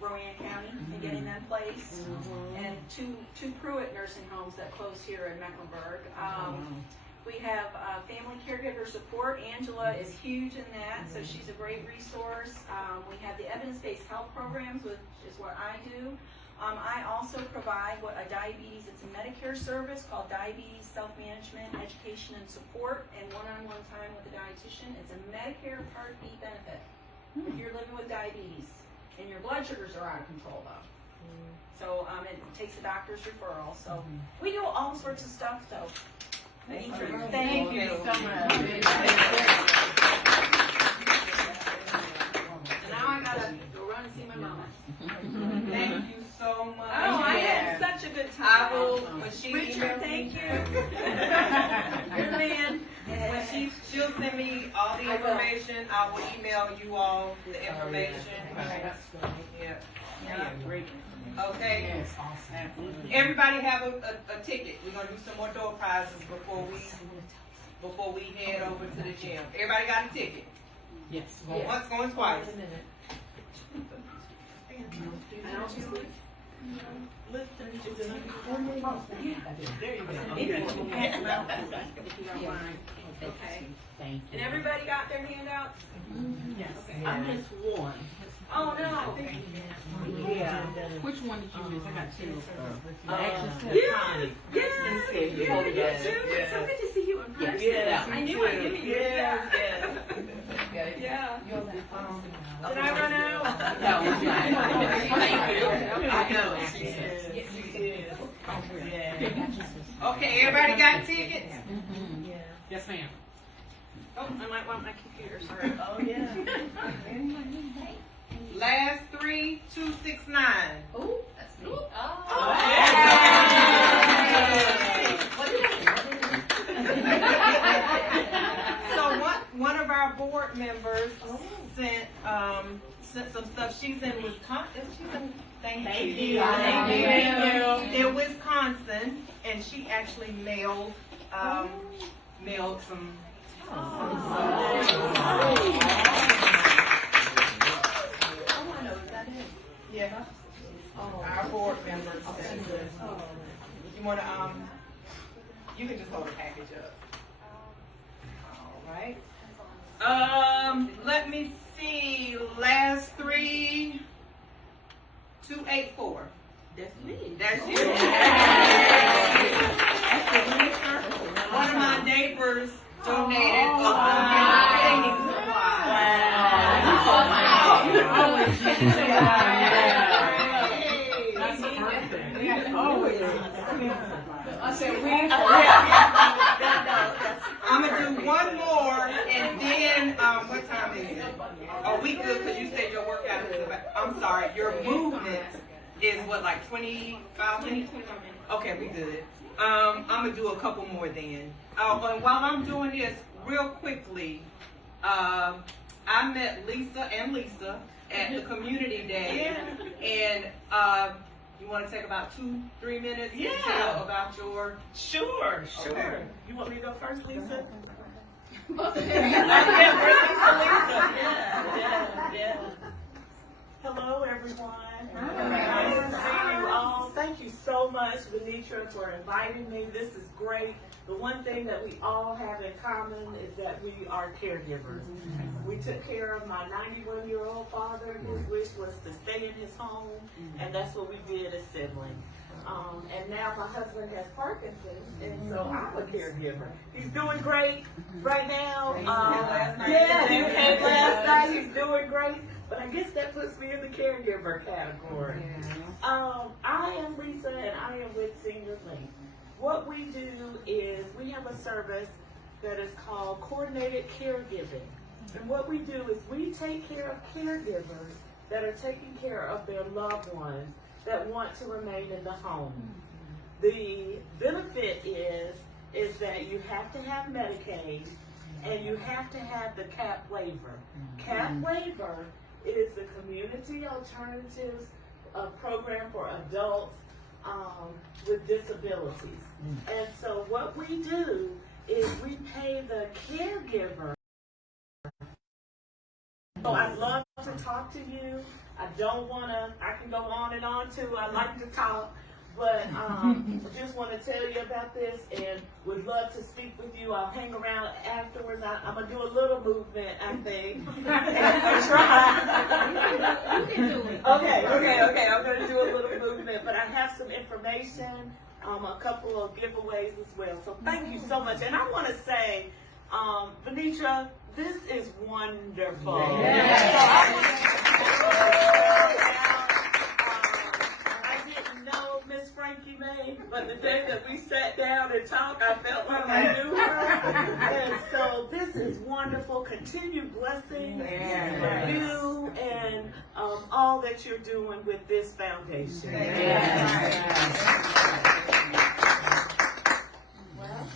Rowan County and getting them placed. And two Pruitt nursing homes that closed here in Mecklenburg. We have family caregiver support. Angela is huge in that, so she's a great resource. We have the evidence-based health programs, which is what I do. I also provide it's a Medicare service called Diabetes Self-Management, Education, and Support, and one-on-one time with a dietitian. It's a Medicare Part B benefit if you're living with diabetes and your blood sugars are out of control though. So it takes a doctor's referral. So we do all sorts of stuff. So thank you so much. And now I gotta go run and see my mama. Thank you so much. Oh, I had such a good time. I will, when she Richard, thank you. You're the man. When she'll send me all the information, I will email you all the information. Yeah. Okay. Everybody have a ticket. We're gonna do some more door prizes before we head over to the gym. Everybody got a ticket? Yes. Going once, going twice. There you go. Okay. And everybody got their handouts? Yes. Okay. I missed one. Oh, no. Yeah. Which one did you miss? I got two. Yes. You too. It's so good to see you in person. Yes, I knew I'd give you yes. Yeah. Did I run out? No, it's not. Okay, everybody got tickets? Yes, ma'am. Oh, I might want my computer, sorry. Oh, yeah. Last 3, 269. Ooh, that's me. So one of our board members sent some stuff. She's in Wisconsin. Thank you. In Wisconsin, and she actually mailed some. Yeah. Our board members. You wanna you can just hold the package up. All right. Let me see. Last 3, 284. That's me. That's you. One of my neighbors donated cleaning supplies. I'm gonna do one more, and then what time is it? Oh, we good because you said your workout is about. I'm sorry, your movement is what, like 25 minutes? Okay, we good. I'm gonna do a couple more then. And while I'm doing this, real quickly, I met Lisa at the community day, and you want to take about 2-3 minutes to tell about your. Sure. Okay. You want me to go first, Lisa? Yeah. Hello, everyone. Nice to see you all. Thank you so much, Venetra, for inviting me. This is great. The one thing that we all have in common is that we are caregivers. We took care of my 91-year-old father, whose wish was to stay in his home, and that's what we did as siblings. And now my husband has Parkinson's, and so I'm a caregiver. He's doing great right now. He came last night. He's doing great, but I guess that puts me in the caregiver category. I am Lisa, and I am with Senior Link. What we do is we have a service that is called Coordinated Caregiving. And what we do is we take care of caregivers that are taking care of their loved ones that want to remain in the home. The benefit is that you have to have Medicaid and you have to have the CAP waiver. CAP waiver is the Community Alternatives Program for adults with disabilities. And so what we do is we pay the caregiver. So I'd love to talk to you. I don't want to, I can go on and on too. I like to talk, but I just want to tell you about this and would love to speak with you. I'll hang around afterwards. I'm going to do a little movement, I think. Try. Okay. I'm going to do a little movement, but I have some information, a couple of giveaways as well. So thank you so much. And I want to say, Venetra, this is wonderful. I didn't know Miss Frankie Mae, but the day that we sat down and talked, I felt like I knew her. And so this is wonderful. Continued blessings for you and all that you're doing with this foundation. Well,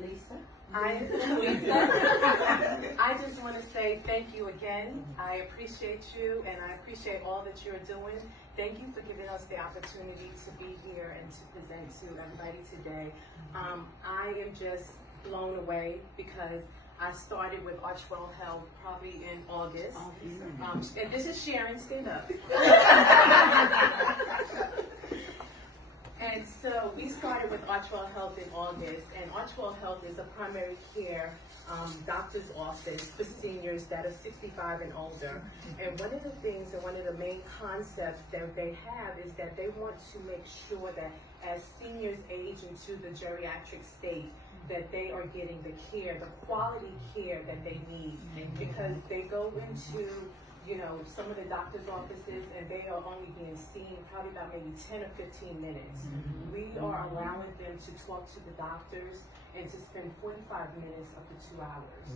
Lisa. I just want to say thank you again. I appreciate you and I appreciate all that you're doing. Thank you for giving us the opportunity to be here and to present to everybody today. I am just blown away because I started with Archwell Health probably in August. And this is Sharon, stand up. And so we started with Archwell Health in August, and Archwell Health is a primary care doctor's office for seniors that are 65 and older. And one of the things and one of the main concepts that they have is that they want to make sure that as seniors age into the geriatric state, that they are getting the care, the quality care that they need. Because they go into some of the doctor's offices and they are only being seen probably about maybe 10 or 15 minutes. We are allowing them to talk to the doctors and to spend 45 minutes up to 2 hours,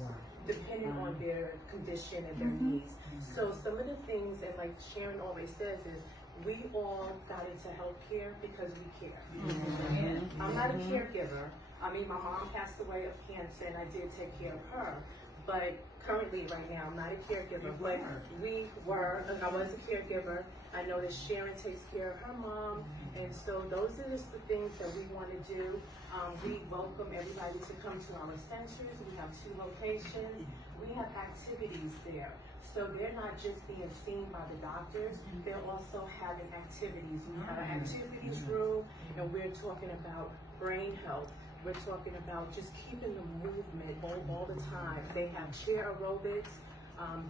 depending on their condition and their needs. So some of the things, and like Sharon always says, is we all got into healthcare because we care. I'm not a caregiver. I mean, my mom passed away of cancer and I did take care of her. But currently, right now, I'm not a caregiver, but I was a caregiver. I know that Sharon takes care of her mom, and so those are just the things that we want to do. We welcome everybody to come to our centers. We have 2 locations. We have activities there. So they're not just being seen by the doctors, they're also having activities. We have an activities room, and we're talking about brain health. We're talking about just keeping the movement all the time. They have chair aerobics.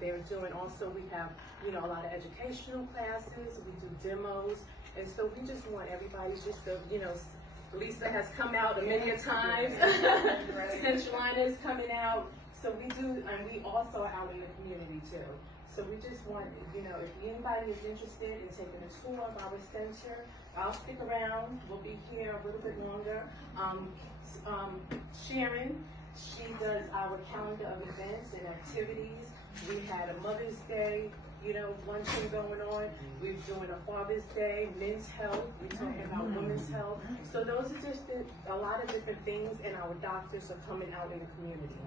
They're doing also, we have, a lot of educational classes. We do demos. And so we just want everybody just to, Lisa has come out many a times. Centralina is coming out. So we do, and we also are out in the community too. So we just want, if anybody is interested in taking a tour of our center, I'll stick around. We'll be here a little bit longer. Sharon, she does our calendar of events and activities. We had a Mother's Day, luncheon going on. We're doing a Father's Day, men's health. We're talking about women's health. So those are just a lot of different things, and our doctors are coming out in the community.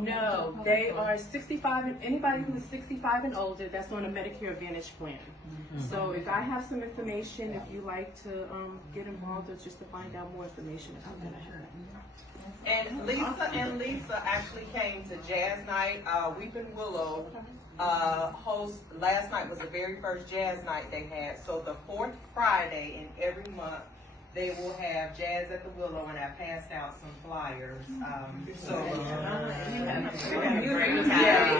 No, they are 65, and anybody who is 65 and older, that's on a Medicare Advantage plan. So if I have some information, if you like to get involved or just to find out more information about that. And Lisa actually came to Jazz Night. Weeping Willow last night was the very first Jazz Night they had. So the 4th Friday in every month, they will have Jazz at the Willow, and I passed out some flyers. So you have a great time.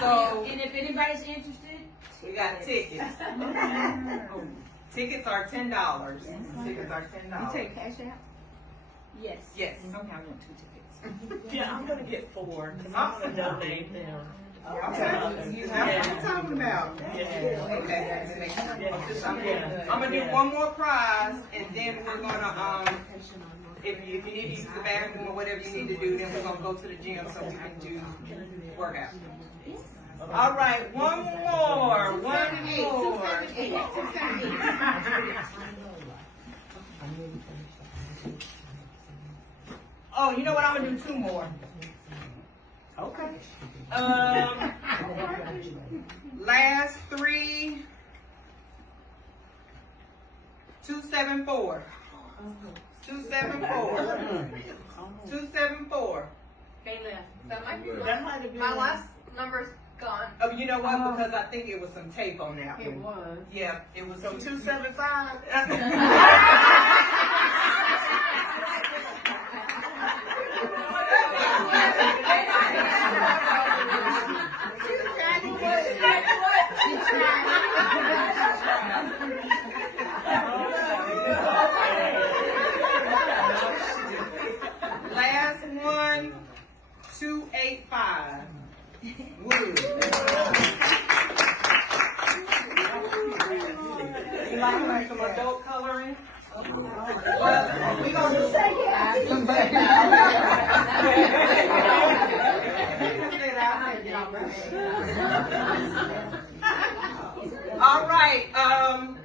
So and if anybody's interested, we got tickets. Tickets are $10. Tickets are $10. You take cash out? yes. Yes. Okay, I want 2 tickets. Yeah, I'm gonna get 4. I'm gonna donate them. Okay. That's what I'm talking about. Okay. I'm gonna do one more prize, and then we're gonna if you need to use the bathroom or whatever you need to do, then we're gonna go to the gym so we can do workout. All right, one more. Oh, you know what? I'm gonna do two more. Okay. Last three. 274. 274. 274. That might be That might have been. my last number's gone. Oh, you know what? Because I think it was some tape on that one. It was. Yeah, it was So 275. Last one, 285. Woo. You like some adult coloring? Well, we gonna just All right,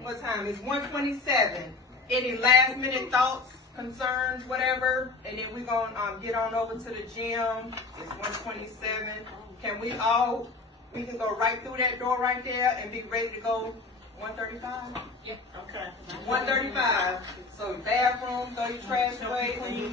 what time? It's 1:27. Any last minute thoughts, concerns, whatever? And then we gonna get on over to the gym. It's 1:27. Can we can go right through that door right there and be ready to go 1:35? Okay. 1:35. So bathroom, throw your trash away, and you